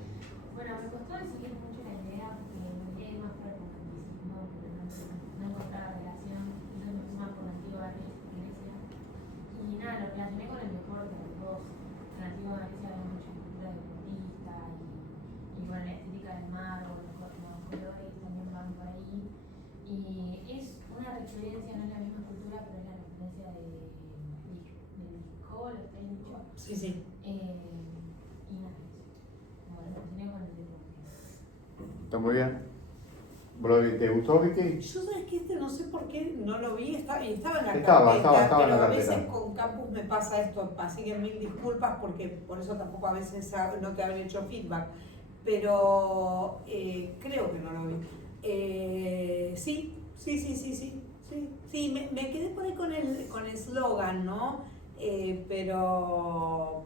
Bueno, me costó decidir mucho la idea porque me quedé más por el romanticismo, no encontraba relación, entonces me fui más por la antigua Grecia. Y nada, lo relacioné con el mejor de los dos. En la antigua Grecia había mucha cultura deportista y bueno, la estética del mar o los colores también van por ahí. Y es una referencia, no es la misma cultura, pero es la referencia del disco, lo está bien dicho. Sí, sí. Y nada, bueno, relacioné con el deporte. Está muy bien. ¿Te gustó, Vicky? Yo sabes que no sé por qué no lo vi, estaba en la Estaba carpeta, en la pero a carpeta. veces con Campus me pasa esto, así que mil disculpas porque por eso tampoco a veces no te habré hecho feedback, pero creo que no lo vi. Sí, me quedé por ahí con el slogan, ¿no? Pero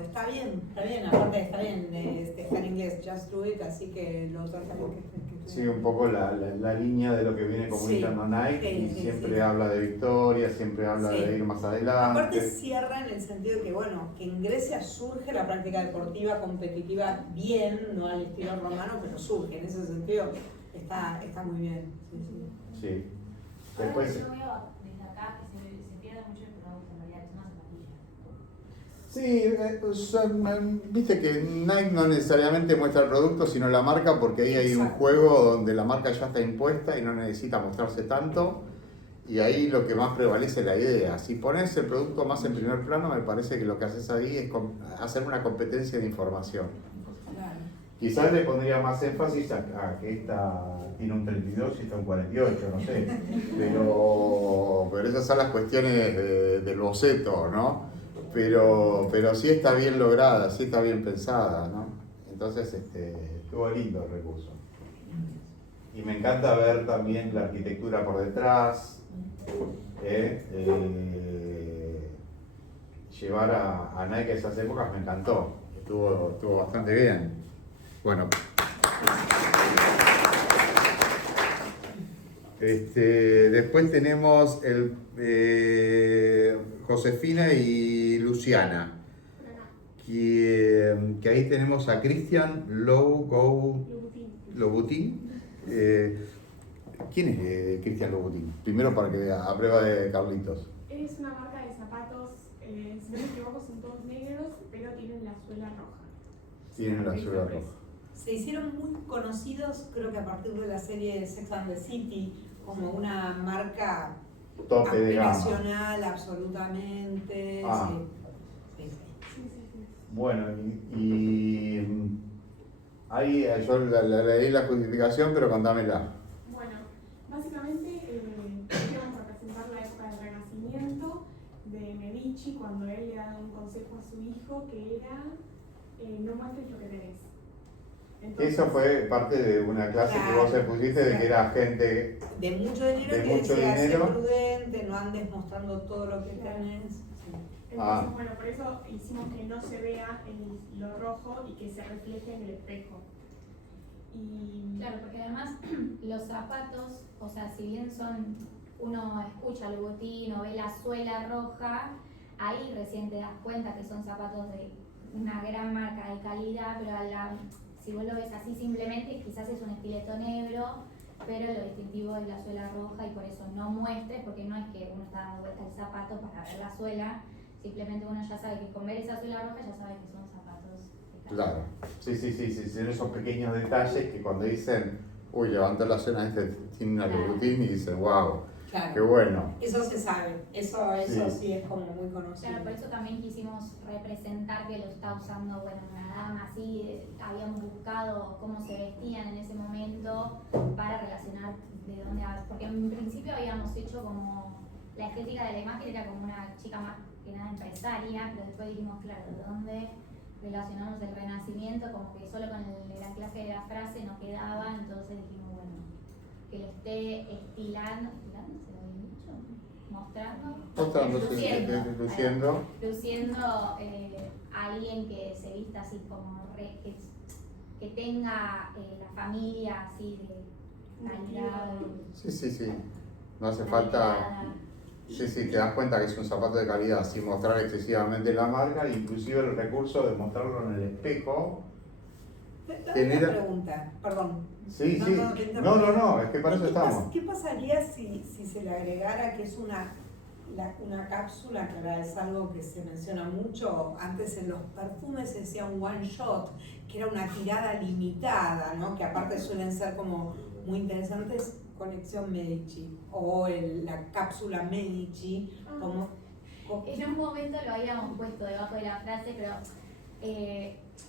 está bien, aparte está bien, está en inglés, just do it, así que lo tratamos que Sí, un poco la línea de lo que viene comunicando Nike y siempre habla de victoria, siempre habla de ir más adelante. Aparte cierra en el sentido de que, bueno, que en Grecia surge la práctica deportiva competitiva bien, no al estilo romano, pero surge, en ese sentido está muy bien. Sí. Después, Yo veo desde acá que se pierde mucho el producto, en realidad, es una zapatilla. sí, viste que Nike no necesariamente muestra el producto, sino la marca, porque ahí hay un juego donde la marca ya está impuesta y no necesita mostrarse tanto. Y ahí lo que más prevalece es la idea. Si pones el producto más en primer plano, me parece que lo que haces ahí es hacer una competencia de información. Claro. Quizás le pondría más énfasis a que esta tiene un 32 y esta un 48, no sé. Pero esas son las cuestiones del boceto, ¿no? Pero sí está bien lograda, sí está bien pensada, ¿no? Entonces estuvo lindo el recurso. Y me encanta ver también la arquitectura por detrás. Llevar a Nike a esas épocas me encantó. Estuvo bastante bien. Bueno. Después tenemos Josefina y Luciana. Que ahí tenemos a Cristian Lobutin. ¿Quién es Cristian Lobutin? Primero para que a prueba de Carlitos. Es una marca de zapatos, si no me equivoco son todos negros, pero tienen la suela roja. Tienen la suela roja. Se hicieron muy conocidos, creo que a partir de la serie Sex and the City, como una marca Tope de gama. aspiracional, absolutamente. Ah. Sí. Bueno, ahí yo leí la justificación, pero contámela. Bueno, básicamente queríamos representar la época del Renacimiento de Medici, cuando él le da un consejo a su hijo que era no muestres lo que tenés. Entonces, Eso fue parte de una clase que vos pusiste de que era gente de mucho dinero de que mucho decía, sé dinero. prudente, no andes mostrando todo lo que tenés. Sí. entonces bueno, por eso hicimos que no se vea lo rojo y que se refleje en el espejo. Y Claro, porque además los zapatos, o sea, si bien uno escucha el botín o ve la suela roja, ahí recién te das cuenta que son zapatos de una gran marca de calidad, pero si vos lo ves así simplemente, quizás es un estileto negro, pero lo distintivo es la suela roja y por eso no muestres, porque no es que uno está dando vuelta el zapato para ver la suela, simplemente uno ya sabe que con ver esa suela roja ya sabe que son zapatos de calidad. Claro, sí, son esos pequeños detalles que cuando dicen, uy, levantó la cena, tiene una Louboutin y dicen, wow, Claro. qué bueno. Eso se sabe, eso sí es como muy conocido. Claro, por eso también quisimos representar que lo está usando, bueno, una dama así, habíamos buscado cómo se vestían en ese momento para relacionar de dónde, porque en principio habíamos hecho como, la estética de la imagen era como una chica más que nada empresaria, pero después dijimos, claro, de dónde relacionamos el Renacimiento, como que solo con la clase de la frase no quedaba, entonces dijimos, bueno, que lo esté estilando, ¿se lo había dicho? Luciendo alguien que se vista así como que tenga la familia así de calidad. Sí. No hace falta. Sí, te das cuenta que es un zapato de calidad sin mostrar excesivamente la marca, inclusive el recurso de mostrarlo en el espejo. Una pregunta, perdón. Sí. No, es que para eso estamos. ¿Qué pasaría si se le agregara que es una cápsula, que ahora es algo que se menciona mucho? Antes en los perfumes se decía un one shot, que era una tirada limitada, ¿no? Que aparte suelen ser como muy interesantes, colección Medici, o la cápsula Medici, En un momento lo habíamos puesto debajo de la frase, pero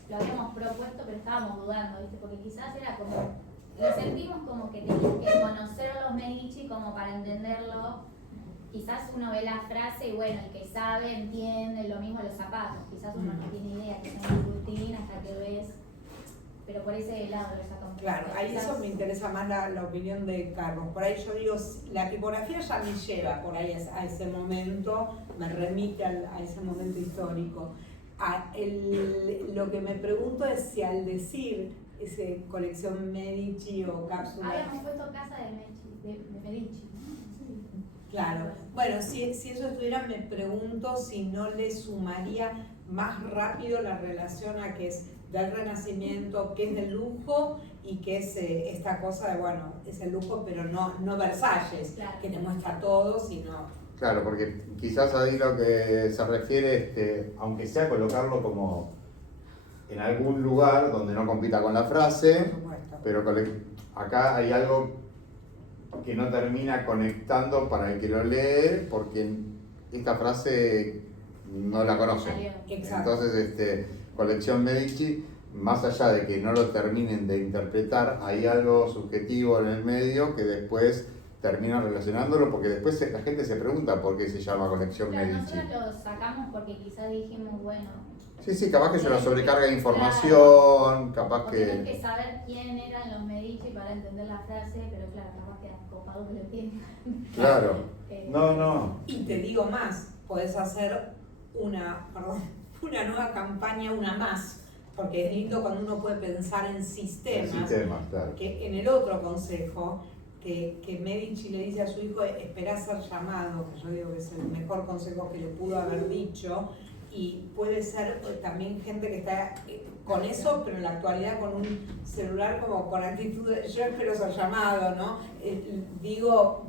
lo habíamos propuesto, pero estábamos dudando, ¿viste? Porque quizás era como, lo sentimos como que tenías que conocer a los Medici como para entenderlo. Quizás uno ve la frase y bueno, el que sabe entiende, lo mismo los zapatos. Quizás uno no tiene idea que son un rutina hasta que ves, pero por ese lado lo sacamos. Claro, ahí eso me interesa más la opinión de Carlos. Por ahí yo digo, la tipografía ya me lleva por ahí a ese momento, me remite a ese momento histórico. Lo que me pregunto es si al decir ese colección Medici o cápsula... Habíamos puesto casa de Medici. Claro, bueno, si eso estuviera, me pregunto si no le sumaría más rápido la relación a que es del Renacimiento, que es del lujo y que es esta cosa de, bueno, es el lujo pero no Versalles, claro, que te muestra todo, sino... Claro, porque quizás ahí lo que se refiere, aunque sea colocarlo como en algún lugar donde no compita con la frase, pero acá hay algo que no termina conectando para el que lo lee, porque esta frase no la conoce. Entonces, colección Medici, más allá de que no lo terminen de interpretar, hay algo subjetivo en el medio que después termina relacionándolo, porque después la gente se pregunta por qué se llama colección Medici. Nosotros lo sacamos porque quizás dijimos, bueno... Sí, capaz que se lo sobrecarga de información, capaz que... Tienes que saber quién eran los Medici para entender la frase, pero claro, capaz que copado que lo entiendan. Claro, no. Y te digo más, podés hacer una nueva campaña, una más, porque es lindo cuando uno puede pensar en sistemas, claro. Que en el otro consejo, que Medici le dice a su hijo, esperá ser llamado, que yo digo que es el mejor consejo que le pudo haber dicho, y puede ser también gente que está con eso, pero en la actualidad con un celular como con actitud de yo espero ser llamado, ¿no? Digo,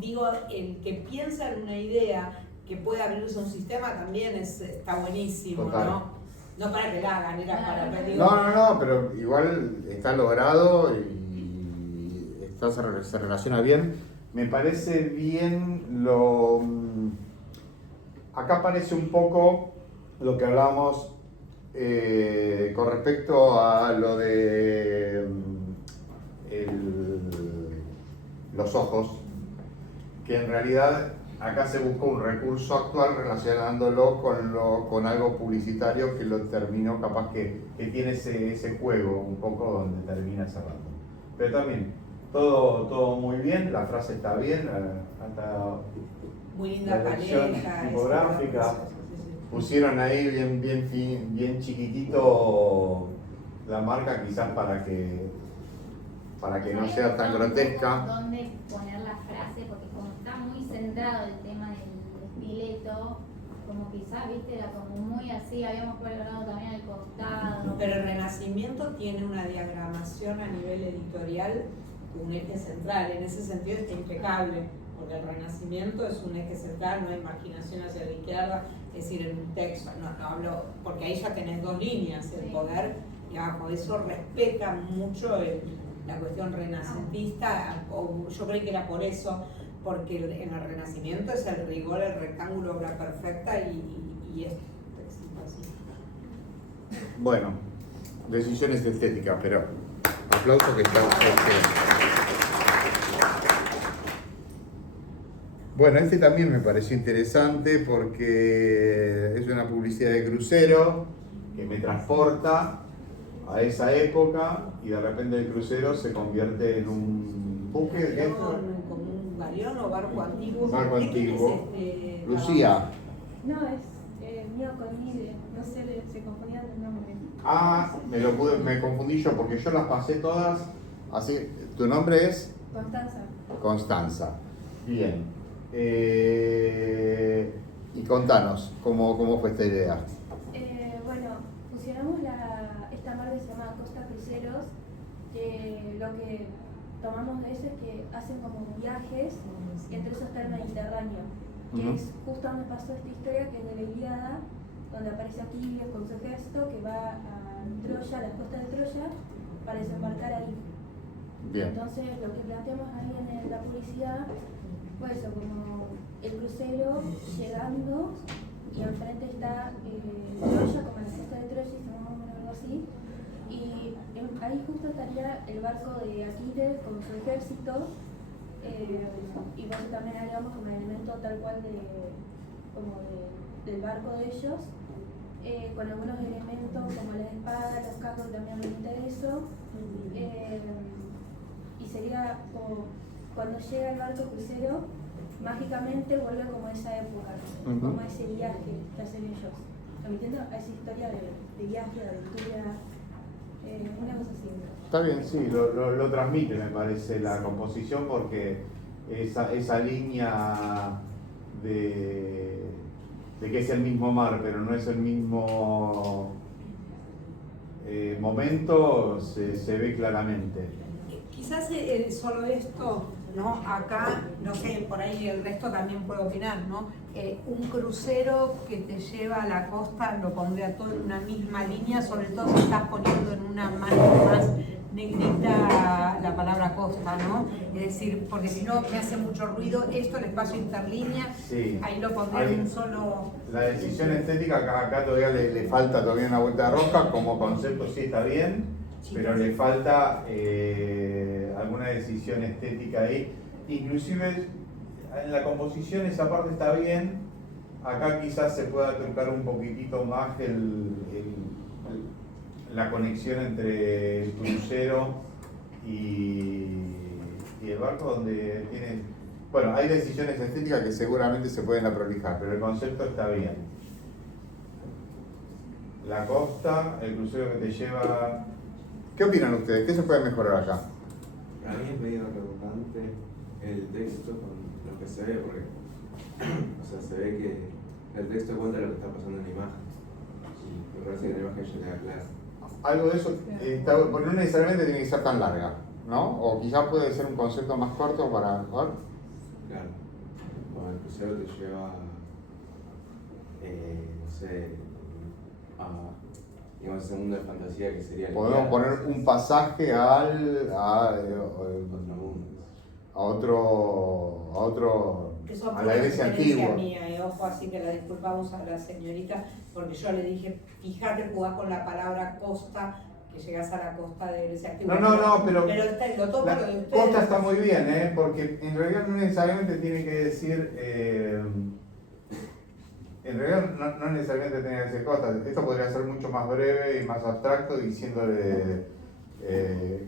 el que piensa en una idea que puede abrirse un sistema también está buenísimo, total, ¿no? No para que la hagan, era para pedir. No, pero igual está logrado y se relaciona bien. Me parece bien acá aparece un poco lo que hablábamos con respecto a lo de los ojos, que en realidad acá se buscó un recurso actual relacionándolo con algo publicitario que lo terminó, capaz que tiene ese juego un poco donde termina cerrando. Pero también, todo muy bien, la frase está bien, hasta muy linda la elección paleta, tipográfica. sí. Pusieron ahí bien chiquitito la marca, quizás para que no sea tan grotesca. Dónde poner la frase, porque como está muy centrado el tema del estileto, como quizás, viste, era como muy así, habíamos colgado también al costado. Pero el Renacimiento tiene una diagramación a nivel editorial, un eje central, en ese sentido está impecable, porque el Renacimiento es un eje central, no hay marginación hacia la izquierda, es decir, en un texto, no hablo, porque ahí ya tenés dos líneas, el poder y abajo, eso respeta mucho la cuestión renacentista, o yo creo que era por eso, porque en el Renacimiento es el rigor, el rectángulo, obra perfecta y es textito así. Bueno, decisiones estéticas, pero aplauso que está usted. Bueno, este también me pareció interesante porque es una publicidad de crucero que me transporta a esa época y de repente el crucero se convierte en un buque. Como un galeón o barco antiguo. Barco ¿De quién antiguo. es este, Lucía. No, es mío con Mide, no sé, se confundían el nombre. Ah, me confundí yo porque yo las pasé todas. Así, ¿tu nombre es? Constanza. Constanza. Bien. Y contanos, ¿cómo fue esta idea? Bueno, fusionamos esta marca que se llama Costa Cruceros, que lo que tomamos de eso es que hacen como viajes, y entre esos está el Mediterráneo, que es justo donde pasó esta historia, que es de la Ilíada, donde aparece Aquiles con su ejército, que va a Troya, a las costas de Troya, para desembarcar ahí. Bien. Entonces, lo que planteamos ahí en la publicidad fue eso, como el crucero llegando y enfrente está Troya, como en la costa de Troya, y más o menos algo así. Y ahí justo estaría el barco de Aquiles con su ejército, y por eso también agregamos como elemento tal cual del barco de ellos, con algunos elementos como las espadas, los cascos, también me interesó. Y sería como cuando llega el barco crucero, mágicamente vuelve como a esa época, como a ese viaje que hacen ellos, remitiendo a esa historia de viaje, de aventura, una cosa así. Está bien, sí, lo transmite, me parece, la composición, porque esa línea de que es el mismo mar, pero no es el mismo momento, se ve claramente. Quizás solo esto, ¿no? Acá, no sé, por ahí el resto también puede opinar, ¿no? Un crucero que te lleva a la costa lo pondría todo en una misma línea, sobre todo si estás poniendo en una mano más negrita la palabra costa, ¿no? Es decir, porque si no me hace mucho ruido esto, el espacio interlínea, sí. Ahí lo pondría en un solo... La decisión estética acá todavía le falta todavía una vuelta de rosca, como concepto sí está bien, pero le falta alguna decisión estética ahí. Inclusive en la composición esa parte está bien, acá quizás se pueda trucar un poquitito más la conexión entre el crucero y el barco, donde tiene... Bueno, hay decisiones estéticas que seguramente se pueden aprolijar, pero el concepto está bien. La costa, el crucero que te lleva... ¿Qué opinan ustedes? ¿Qué se puede mejorar acá? Para mí es medio redundante el texto con lo que se ve, porque o sea, se ve que el texto cuenta lo que está pasando en la imagen. Y me parece que la imagen ya queda clara. Algo de eso, porque no necesariamente tiene que ser tan larga, ¿no? O quizás puede ser un concepto más corto para mejor. Claro. Bueno, el crucero te lleva, no sé, digamos, ese mundo de fantasía que sería... Podemos poner un pasaje a otro Eso a fue la una iglesia sugerencia antigua. mía, ojo, así que la disculpamos a la señorita, porque yo le dije, fíjate, jugá con la palabra costa, que llegas a la costa de iglesia antigua. No, pero lo tomo la lo de ustedes. costa está muy bien, porque en realidad no necesariamente tiene que decir, en realidad no necesariamente tiene que decir costa. Esto podría ser mucho más breve y más abstracto diciéndole,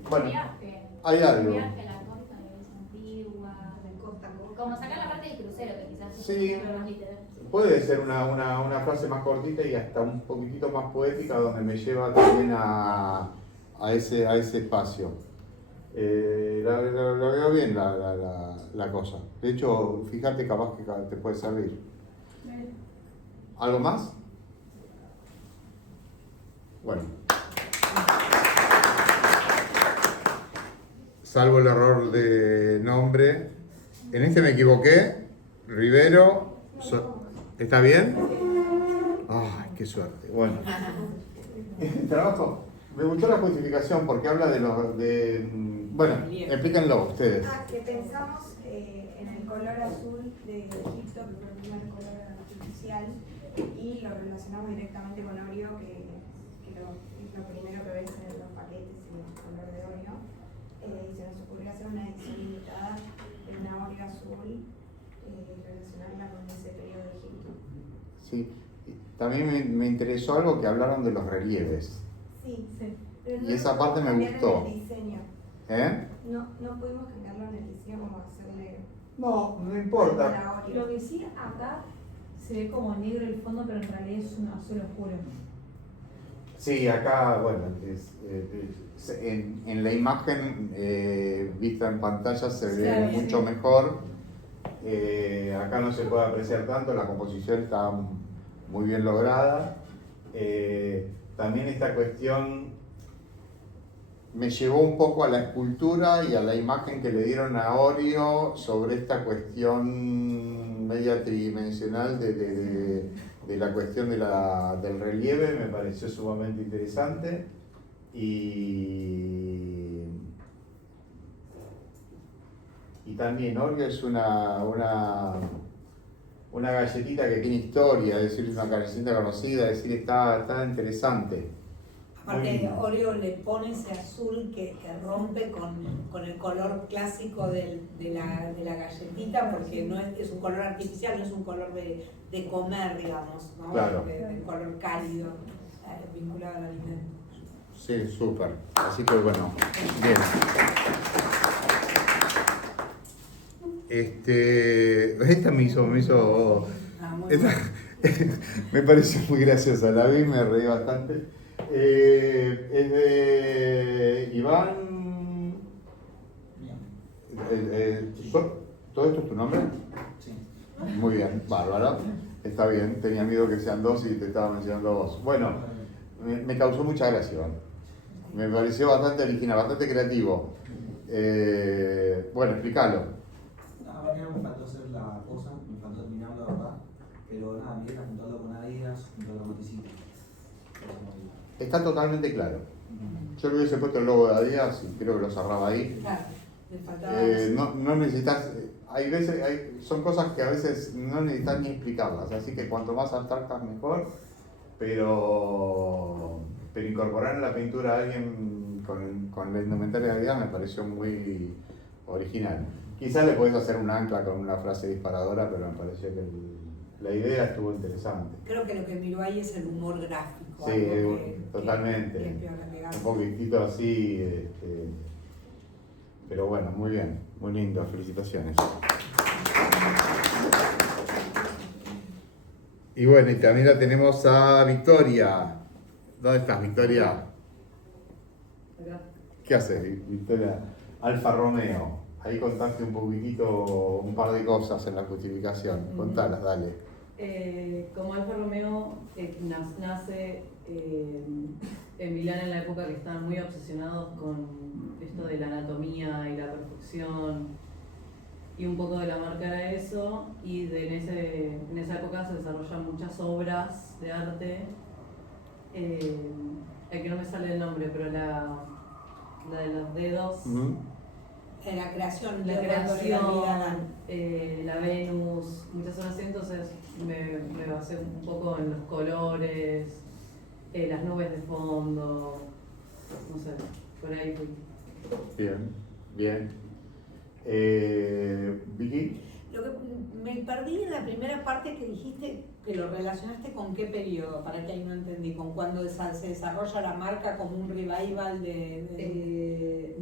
bueno, Viaje. hay algo. Viaje a la costa de la iglesia antigua, de costa a costa. Como sacar la parte del crucero, que quizás Sí. es más literal. Puede ser una frase más cortita y hasta un poquitito más poética donde me lleva también a ese espacio. La veo bien la cosa. De hecho, fíjate, capaz que te puede servir. ¿Algo más? Bueno. Salvo el error de nombre. En este me equivoqué. Rivero. ¿Está bien? ¡Ay, qué suerte! Bueno. El trabajo. Me gustó la justificación porque habla de los... bueno, explíquenlo ustedes. Que pensamos en el color azul de Egipto, que fue el primer color artificial, y lo relacionamos directamente con Oreo, que es lo primero que ves en los paquetes y el color de Oreo. Y se nos ocurrió hacer una edición limitada de una Oreo azul, relacionarla con ese periodo de Egipto. Sí. También me interesó algo que hablaron de los relieves. Sí, sí. Pero Y esa parte me gustó. En el diseño. No pudimos cambiarlo en el diseño como hacerle... No importa. Lo que sí, acá se ve como negro el fondo, pero en realidad es un azul oscuro. Sí, acá, bueno, en la imagen vista en pantalla se ve Claro, mucho sí. mejor. Acá no se puede apreciar tanto, la composición está muy bien lograda. También esta cuestión me llevó un poco a la escultura y a la imagen que le dieron a Oreo sobre esta cuestión media tridimensional de la cuestión del relieve. Me pareció sumamente interesante y también Oreo es una galletita que tiene historia, es decir, una galletita conocida, es decir, está interesante. Aparte, Oreo le pone ese azul que rompe con el color clásico de la galletita, porque no es un color artificial, no es un color de comer, digamos, ¿no? Claro. Un color cálido, vinculado al alimento. Sí, súper. Así que bueno, bien. Esta me hizo me pareció muy graciosa, la vi, me reí bastante. Es de Iván. ¿Todo esto es tu nombre? Sí. Muy bien, bárbaro. Está bien, tenía miedo que sean dos y te estaba mencionando vos. Bueno, me causó mucha gracia, Iván. Me pareció bastante original, bastante creativo. Bueno, explícalo. A mí me faltó hacer la cosa, me faltó terminar la verdad, pero nada, me iba a juntarlo con Adidas, junto a la moticita. Está totalmente claro. Yo le hubiese puesto el logo de Adidas y creo que lo cerraba ahí. Claro, le faltaba No necesitas, son cosas que a veces no necesitas ni explicarlas, así que cuanto más abstractas mejor, pero incorporar en la pintura a alguien con la indumentaria de Adidas me pareció muy original. Quizás le podés hacer un ancla con una frase disparadora, pero me pareció que la idea estuvo interesante. Creo que lo que miró ahí es el humor gráfico. Sí, totalmente. Un poquitito así, pero bueno, muy bien, muy lindo, felicitaciones. Y bueno, y también la tenemos a Victoria. ¿Dónde estás, Victoria? ¿Qué haces, Victoria? Alfa Romeo. Ahí contaste un poquitito, un par de cosas en la justificación. Contalas, dale. Como Alfa Romeo nace en Milán en la época que estaban muy obsesionados con esto de la anatomía y la perfección, y un poco de la marca era eso, y en esa época se desarrollan muchas obras de arte, aquí no me sale el nombre, pero la de los dedos. En la creación, la dándole la mirada. creación, la Venus, muchas zonas así, entonces me basé un poco en los colores, las nubes de fondo, no sé, por ahí fui. Bien, bien. Vicky. Lo que me perdí en la primera parte que dijiste que lo relacionaste con qué periodo, para que ahí no entendí, con cuando se desarrolla la marca como un revival de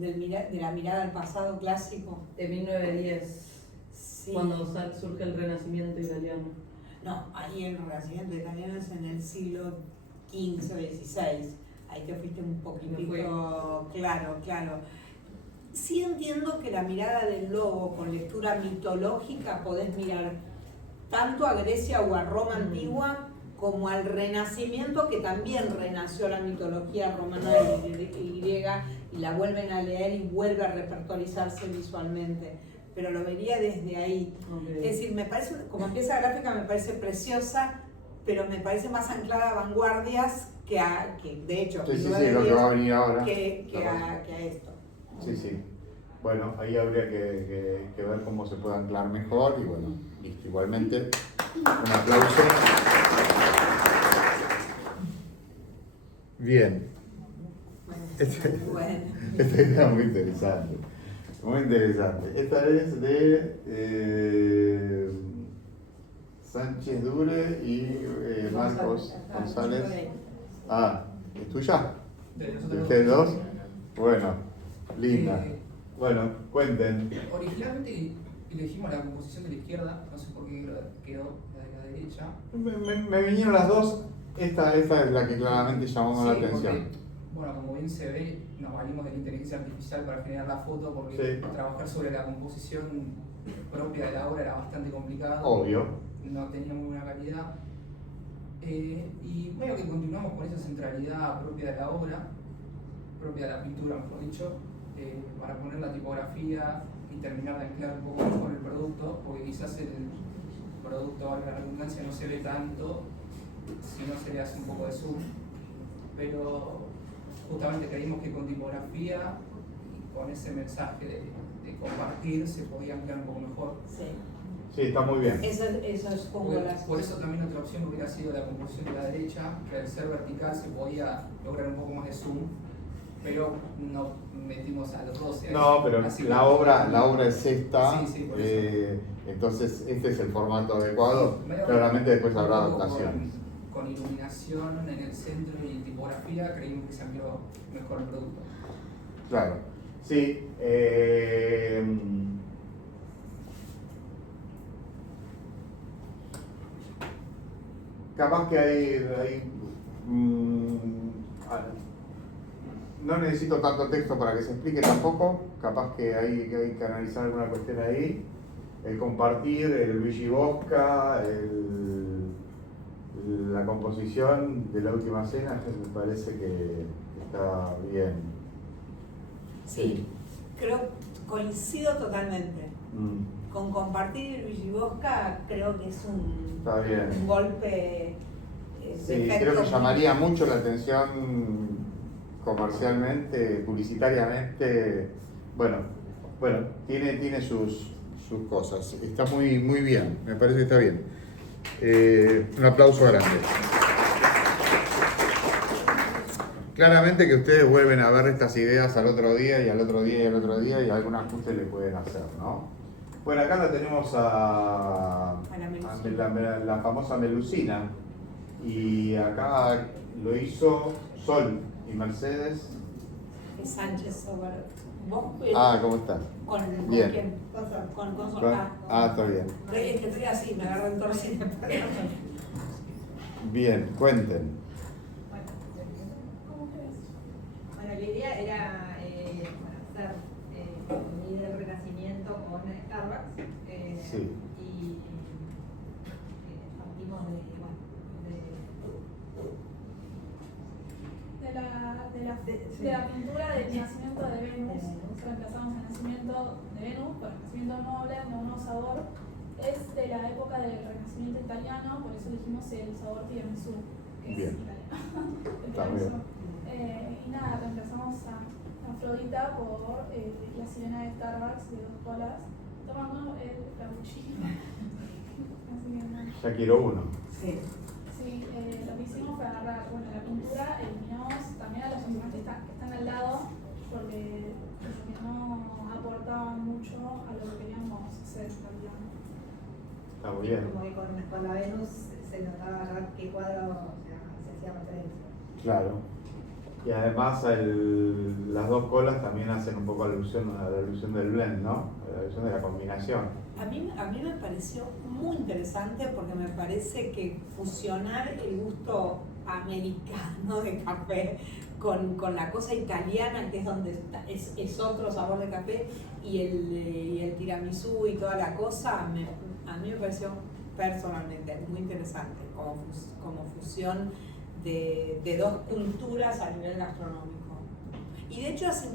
la mirada al pasado clásico. De 1910, sí. Cuando surge el Renacimiento italiano. No, ahí el Renacimiento italiano es en el siglo XV o XVI, ahí te fuiste un poquitito, claro. Sí entiendo que la mirada del lobo con lectura mitológica podés mirar tanto a Grecia o a Roma antigua como al Renacimiento, que también renació la mitología romana y griega y la vuelven a leer y vuelve a repertorizarse visualmente. Pero lo vería desde ahí. Okay. Es decir, me parece, como pieza gráfica me parece preciosa, pero me parece más anclada a vanguardias que de hecho, sí, lo que va a venir ahora. Que a esto. Sí. Bueno, ahí habría que ver cómo se puede anclar mejor y bueno, listo. Igualmente, un aplauso. Bien. Esta idea es muy interesante. Muy interesante. Esta es de Sánchez Dure y Marcos González. Ah, ¿es tuya? ¿De ustedes dos? Bueno, linda. Bueno, cuenten. Originalmente elegimos la composición de la izquierda, no sé por qué quedó la de la derecha. Me vinieron las dos, esta es la que claramente llamó la atención. Porque, bueno, como bien se ve, nos valimos de la inteligencia artificial para generar la foto porque trabajar sobre la composición propia de la obra era bastante complicado. Obvio. No tenía muy buena calidad. Y bueno, que continuamos con esa centralidad propia de la obra, propia de la pintura, mejor dicho. Para poner la tipografía y terminar de anclar un poco mejor el producto, porque quizás el producto, valga la redundancia, no se ve tanto si no se le hace un poco de zoom, pero justamente creímos que con tipografía y con ese mensaje de compartir se podía anclar un poco mejor. Sí, está muy bien. Eso es como por eso también otra opción hubiera sido la composición de la derecha, que al ser vertical se podía lograr un poco más de zoom, pero no metimos a los 12. No, pero la obra es esta, sí, entonces este es el formato adecuado. Claramente después habrá adaptaciones. Con iluminación en el centro y tipografía creímos que salió mejor el producto. Claro, sí. Capaz que hay no necesito tanto texto para que se explique tampoco, capaz que hay que analizar alguna cuestión ahí, el compartir, el Luigi Bosca, la composición de la última cena, me parece que está bien. Sí, coincido totalmente. Con compartir Luigi Bosca creo que es un golpe. Sí, creo que llamaría mucho la atención comercialmente, publicitariamente. Bueno, tiene sus cosas. Está muy bien, me parece que está bien. Un aplauso grande. Claramente que ustedes vuelven a ver estas ideas al otro día y al otro día y al otro día y algún ajuste le pueden hacer, ¿no? Bueno, acá la tenemos a la famosa Melusina y acá lo hizo Sol y Mercedes. Sánchez sobre. ¿Cómo está? Bien. ¿Quién? Con Sol. Está bien. Estoy así, me agarró en torcida. Bien, cuenten. Bueno, la idea era hacer unir el Renacimiento con Starbucks. Y partimos de la pintura del nacimiento de Venus. Reemplazamos el nacimiento de Venus por el nacimiento noble, de un sabor. Es de la época del Renacimiento italiano, por eso elegimos el sabor tiramisú, que es italiano. Está bien. Y nada, reemplazamos a Afrodita por la sirena de Starbucks de 2 colas, tomando el cappuccino. Así que nada. Ya quiero uno. Sí. Sí, lo que hicimos fue agarrar, bueno, la pintura, eliminamos también a los personajes que están al lado, porque no aportaban mucho a lo que queríamos hacer, digamos. Está muy bien. Como que con la Venus se notaba ya qué cuadro, o sea, se hacía referencia. Claro. Y además las 2 colas también hacen un poco alusión a la ilusión del blend, ¿no? A la ilusión de la combinación. A mí me pareció muy interesante porque me parece que fusionar el gusto americano de café con la cosa italiana, que es donde es otro sabor de café, y el tiramisú y toda la cosa, a mí me pareció personalmente muy interesante como fusión de 2 culturas a nivel gastronómico. Y de hecho hace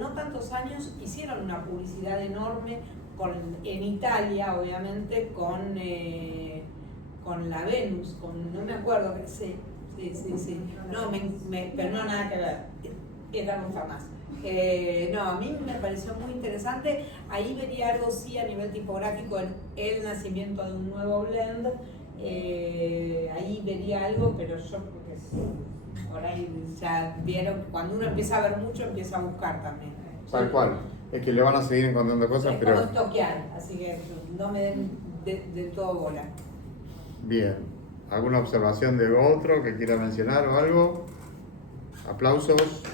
no tantos años hicieron una publicidad enorme en Italia, obviamente, con la Venus, no me acuerdo, sí. No, pero no nada que ver, era nunca más. No, a mí me pareció muy interesante. Ahí vería algo sí a nivel tipográfico en el nacimiento de un nuevo blend. Ahí vería algo, pero yo creo que por ahí ya vieron, cuando uno empieza a ver mucho, empieza a buscar también. Tal cual. Es que le van a seguir encontrando cosas, es pero... como estoquear, así que no me den de todo bola. Bien. ¿Alguna observación de otro que quiera mencionar o algo? Aplausos.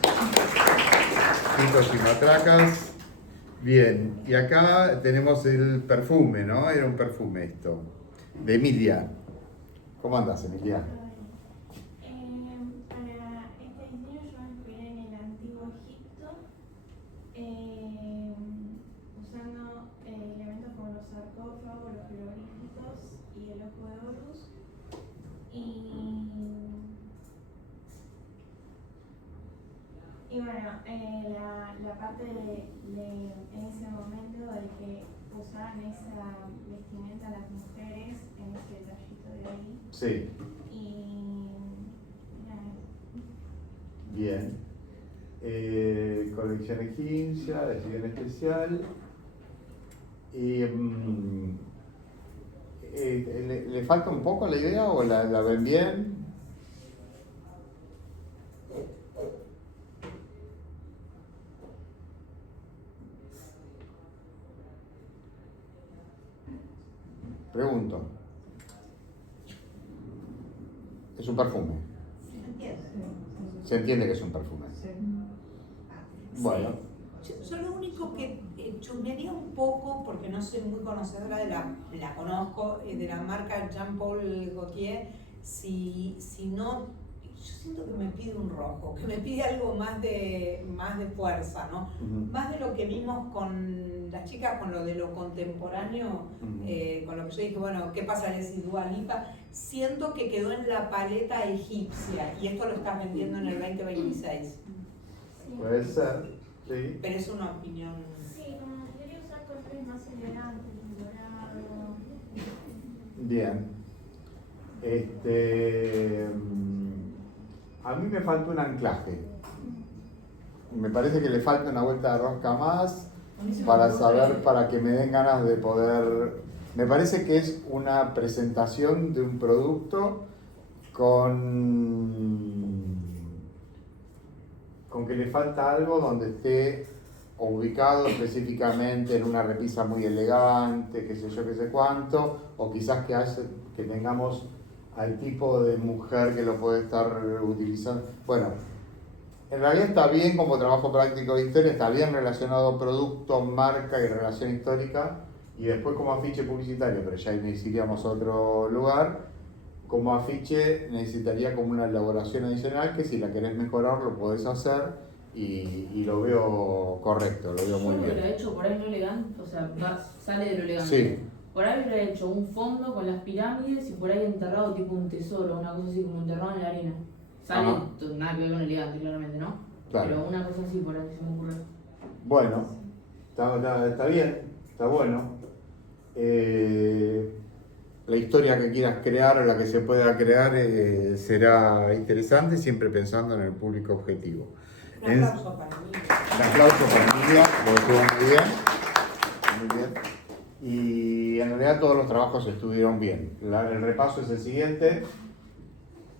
Pitos y matracas. Bien. Y acá tenemos el perfume, ¿no? Era un perfume esto. De Emilia. ¿Cómo andas, Emilia? Para este diseño yo me inspiré en el antiguo Egipto, usando elementos como los sarcófagos, los jeroglíficos y el ojo de Horus. Y bueno, la parte de en ese momento del que usaban esa vestimenta las mujeres en ese detallito de ahí. Sí. Y nada. Bien. Colección egipcia, edición especial. Y ¿le falta un poco la idea o la ven bien? Pregunto. Es un perfume. Se entiende que es un perfume. Bueno. Yo lo único que chusmearía un poco, porque no soy muy conocedora la conozco, de la marca Jean Paul Gaultier, si no, yo siento que me pide un rojo, que me pide algo más de fuerza, ¿no? Más de lo que vimos con las chicas, con lo de lo contemporáneo, con lo que yo dije, bueno, ¿qué pasaría si Dua Lipa? Siento que quedó en la paleta egipcia, y esto lo estás vendiendo en el 2026. Sí. Puede ser. Sí. Pero es una opinión. Sí, como quería usar colores más elegantes, dorado. Bien. A mí me falta un anclaje. Me parece que le falta una vuelta de rosca más para saber, para que me den ganas de poder... Me parece que es una presentación de un producto con que le falta algo donde esté ubicado específicamente en una repisa muy elegante, qué sé yo, qué sé cuánto, o quizás que tengamos al tipo de mujer que lo puede estar utilizando. Bueno, en realidad está bien como trabajo práctico de historia, está bien relacionado producto, marca y relación histórica, y después como afiche publicitario, pero ya necesitaríamos otro lugar. Como afiche necesitaría como una elaboración adicional que si la querés mejorar lo podés hacer y lo veo correcto, lo veo muy bien. Yo lo he hecho por ahí no elegante, o sea, sale de lo elegante. Sí. Por ahí lo he hecho un fondo con las pirámides y por ahí enterrado tipo un tesoro, una cosa así como enterrado en la arena. Sale nada que ver con elegante, claramente, ¿no? Claro. Pero una cosa así por ahí se me ocurre. Bueno, está bien, está bueno. La historia que quieras crear o la que se pueda crear será interesante, siempre pensando en el público objetivo. Un aplauso para mí. Un aplauso para Emilia, porque estuvo muy bien. Muy bien. Y en realidad todos los trabajos estuvieron bien. El repaso es el siguiente.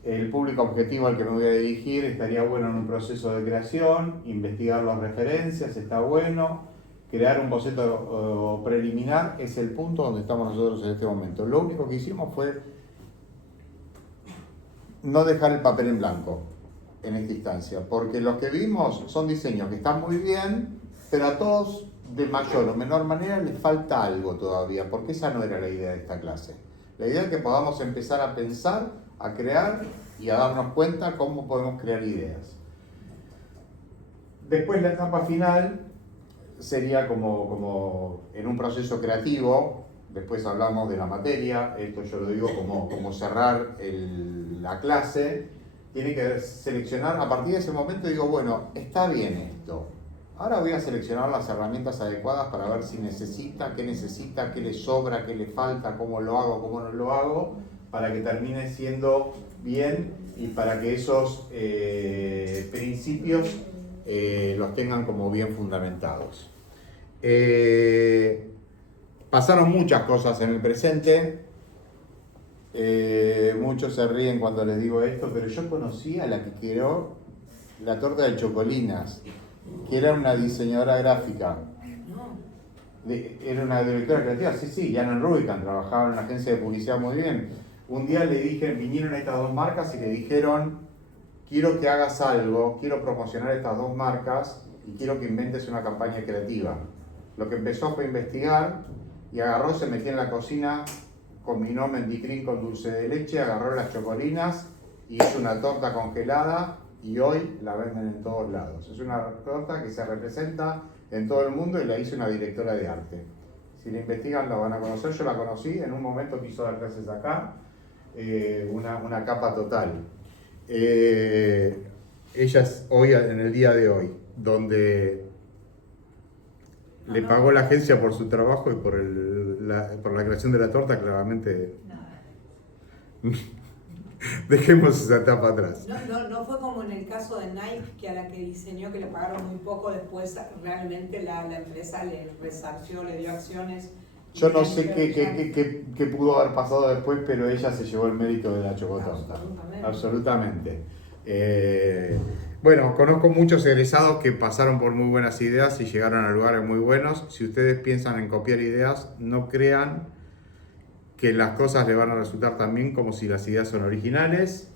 El público objetivo al que me voy a dirigir estaría bueno en un proceso de creación, investigar las referencias, está bueno, crear un boceto preliminar, es el punto donde estamos nosotros en este momento. Lo único que hicimos fue no dejar el papel en blanco en esta instancia, porque los que vimos son diseños que están muy bien, pero a todos de mayor o menor manera les falta algo todavía, porque esa no era la idea de esta clase. La idea es que podamos empezar a pensar, a crear y a darnos cuenta cómo podemos crear ideas. Después la etapa final sería como en un proceso creativo. Después hablamos de la materia, esto yo lo digo como cerrar la clase. Tiene que seleccionar, a partir de ese momento digo, bueno, está bien esto. Ahora voy a seleccionar las herramientas adecuadas para ver si necesita, qué le sobra, qué le falta, cómo lo hago, cómo no lo hago, para que termine siendo bien y para que esos principios los tengan como bien fundamentados. Pasaron muchas cosas en el presente. Muchos se ríen cuando les digo esto, pero yo conocí a la que creó la torta de chocolinas, que era una diseñadora gráfica. Era una directora creativa, sí, Janet Rubicam, trabajaba en una agencia de publicidad muy bien. Un día le dije, vinieron estas dos marcas y le dijeron, quiero que hagas algo, quiero promocionar estas dos marcas y quiero que inventes una campaña creativa. Lo que empezó fue investigar y agarró, se metió en la cocina, combinó mendicrín con dulce de leche, agarró las chocolinas y hizo una torta congelada y hoy la venden en todos lados. Es una torta que se representa en todo el mundo y la hizo una directora de arte. Si la investigan la van a conocer, yo la conocí, en un momento quiso dar clases acá, una capa total. Ella es hoy, en el día de hoy, donde le pagó la agencia por su trabajo y por la creación de la torta, claramente. Dejemos esa etapa atrás. No fue como en el caso de Nike, que a la que diseñó, que le pagaron muy poco, después realmente la empresa le resarció, le dio acciones. Yo no sé qué pudo haber pasado después, pero ella se llevó el mérito de la chocotorta. Absolutamente. Bueno, conozco muchos egresados que pasaron por muy buenas ideas y llegaron a lugares muy buenos. Si ustedes piensan en copiar ideas, no crean que las cosas le van a resultar tan bien como si las ideas son originales.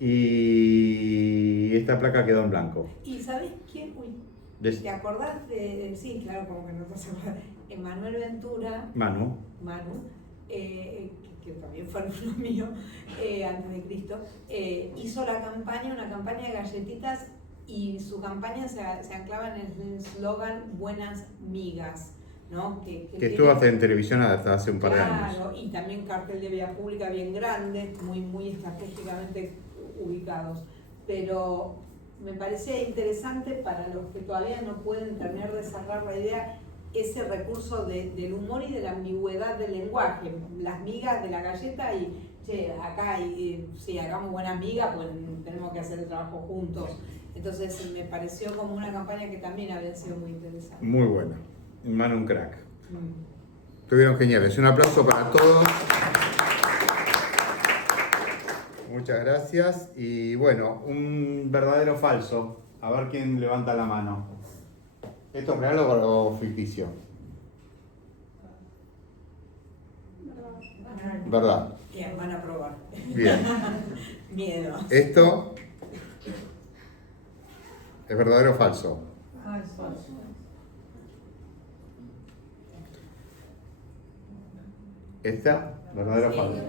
Y esta placa quedó en blanco. ¿Y sabes quién? ¿Te acordás de...? Sí, claro, como que no te acordás. Emanuel Ventura. Manu. Que también fue alumno mío antes de Cristo, hizo una campaña de galletitas y su campaña se anclaba en el eslogan Buenas Migas, ¿no? Que estuvo hasta en televisión hasta hace un par de años. Claro, y también cartel de vía pública bien grande, muy estratégicamente ubicados. Pero me parece interesante para los que todavía no pueden terminar de cerrar la idea, ese recurso del humor y de la ambigüedad del lenguaje, las migas de la galleta y, acá, si hagamos buenas migas, pues tenemos que hacer el trabajo juntos. Entonces me pareció como una campaña que también había sido muy interesante. Muy buena, Manu un crack. Estuvieron geniales, un aplauso para todos. Muchas gracias y bueno, un verdadero o falso, a ver quién levanta la mano. ¿Esto es real o ficticio? Verdad. Bien, van a probar. Bien. Miedo. ¿Esto es verdadero o falso? Falso. ¿Esta? ¿Verdadero o falso?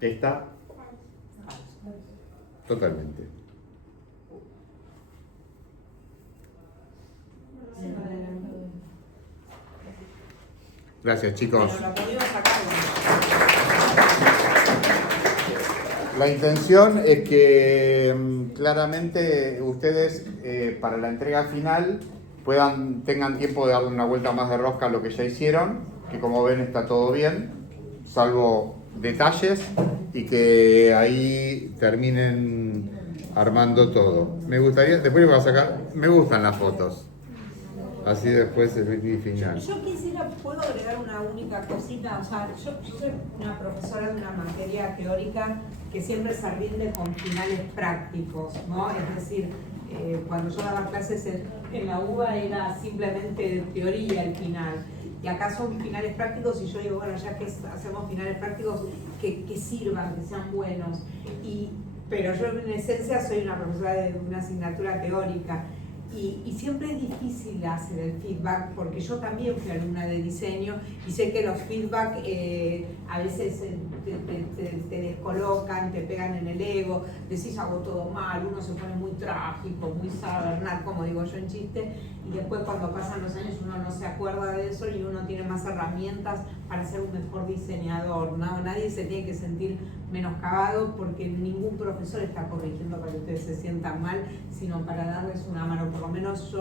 ¿Esta? Totalmente. Gracias, chicos. La intención es que claramente ustedes para la entrega final tengan tiempo de darle una vuelta más de rosca a lo que ya hicieron, que como ven está todo bien, salvo detalles y que ahí terminen armando todo. Me gustaría, después le voy a sacar, me gustan las fotos. Así después el final. Yo quisiera, ¿puedo agregar una única cosita? O sea, yo soy una profesora de una materia teórica que siempre se rinde con finales prácticos, ¿no? Es decir, cuando yo daba clases en la UBA era simplemente teoría el final. Y acá son finales prácticos y yo digo, bueno, ya que hacemos finales prácticos, que sirvan, que sean buenos. Pero yo en esencia soy una profesora de una asignatura teórica. Y siempre es difícil hacer el feedback porque yo también fui alumna de diseño y sé que los feedback a veces te descolocan, te pegan en el ego, decís hago todo mal, uno se pone muy trágico, muy sabernal, como digo yo en chiste, y después cuando pasan los años uno no se acuerda de eso y uno tiene más herramientas para ser un mejor diseñador, ¿no? Nadie se tiene que sentir menoscabado porque ningún profesor está corrigiendo para que ustedes se sientan mal, sino para darles una mano. Por lo menos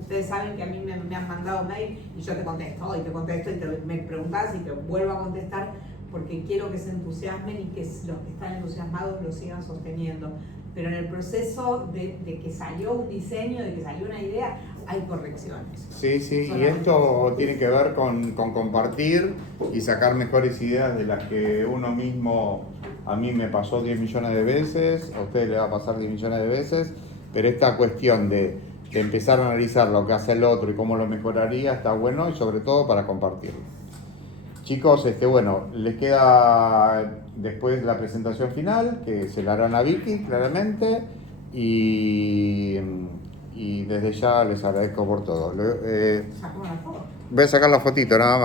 ustedes saben que a mí me han mandado mail y yo te contesto y me preguntás y te vuelvo a contestar porque quiero que se entusiasmen y que los que están entusiasmados lo sigan sosteniendo. Pero en el proceso de que salió un diseño, de que salió una idea, hay correcciones. Sí, y esto tiene que ver con compartir y sacar mejores ideas de las que uno mismo, a mí me pasó 10 millones de veces, a ustedes les va a pasar 10 millones de veces, pero esta cuestión de empezar a analizar lo que hace el otro y cómo lo mejoraría está bueno y sobre todo para compartirlo. Chicos, bueno, les queda después la presentación final, que se la harán a Vicky, claramente, y desde ya les agradezco por todo. Voy a sacar la fotito, nada más.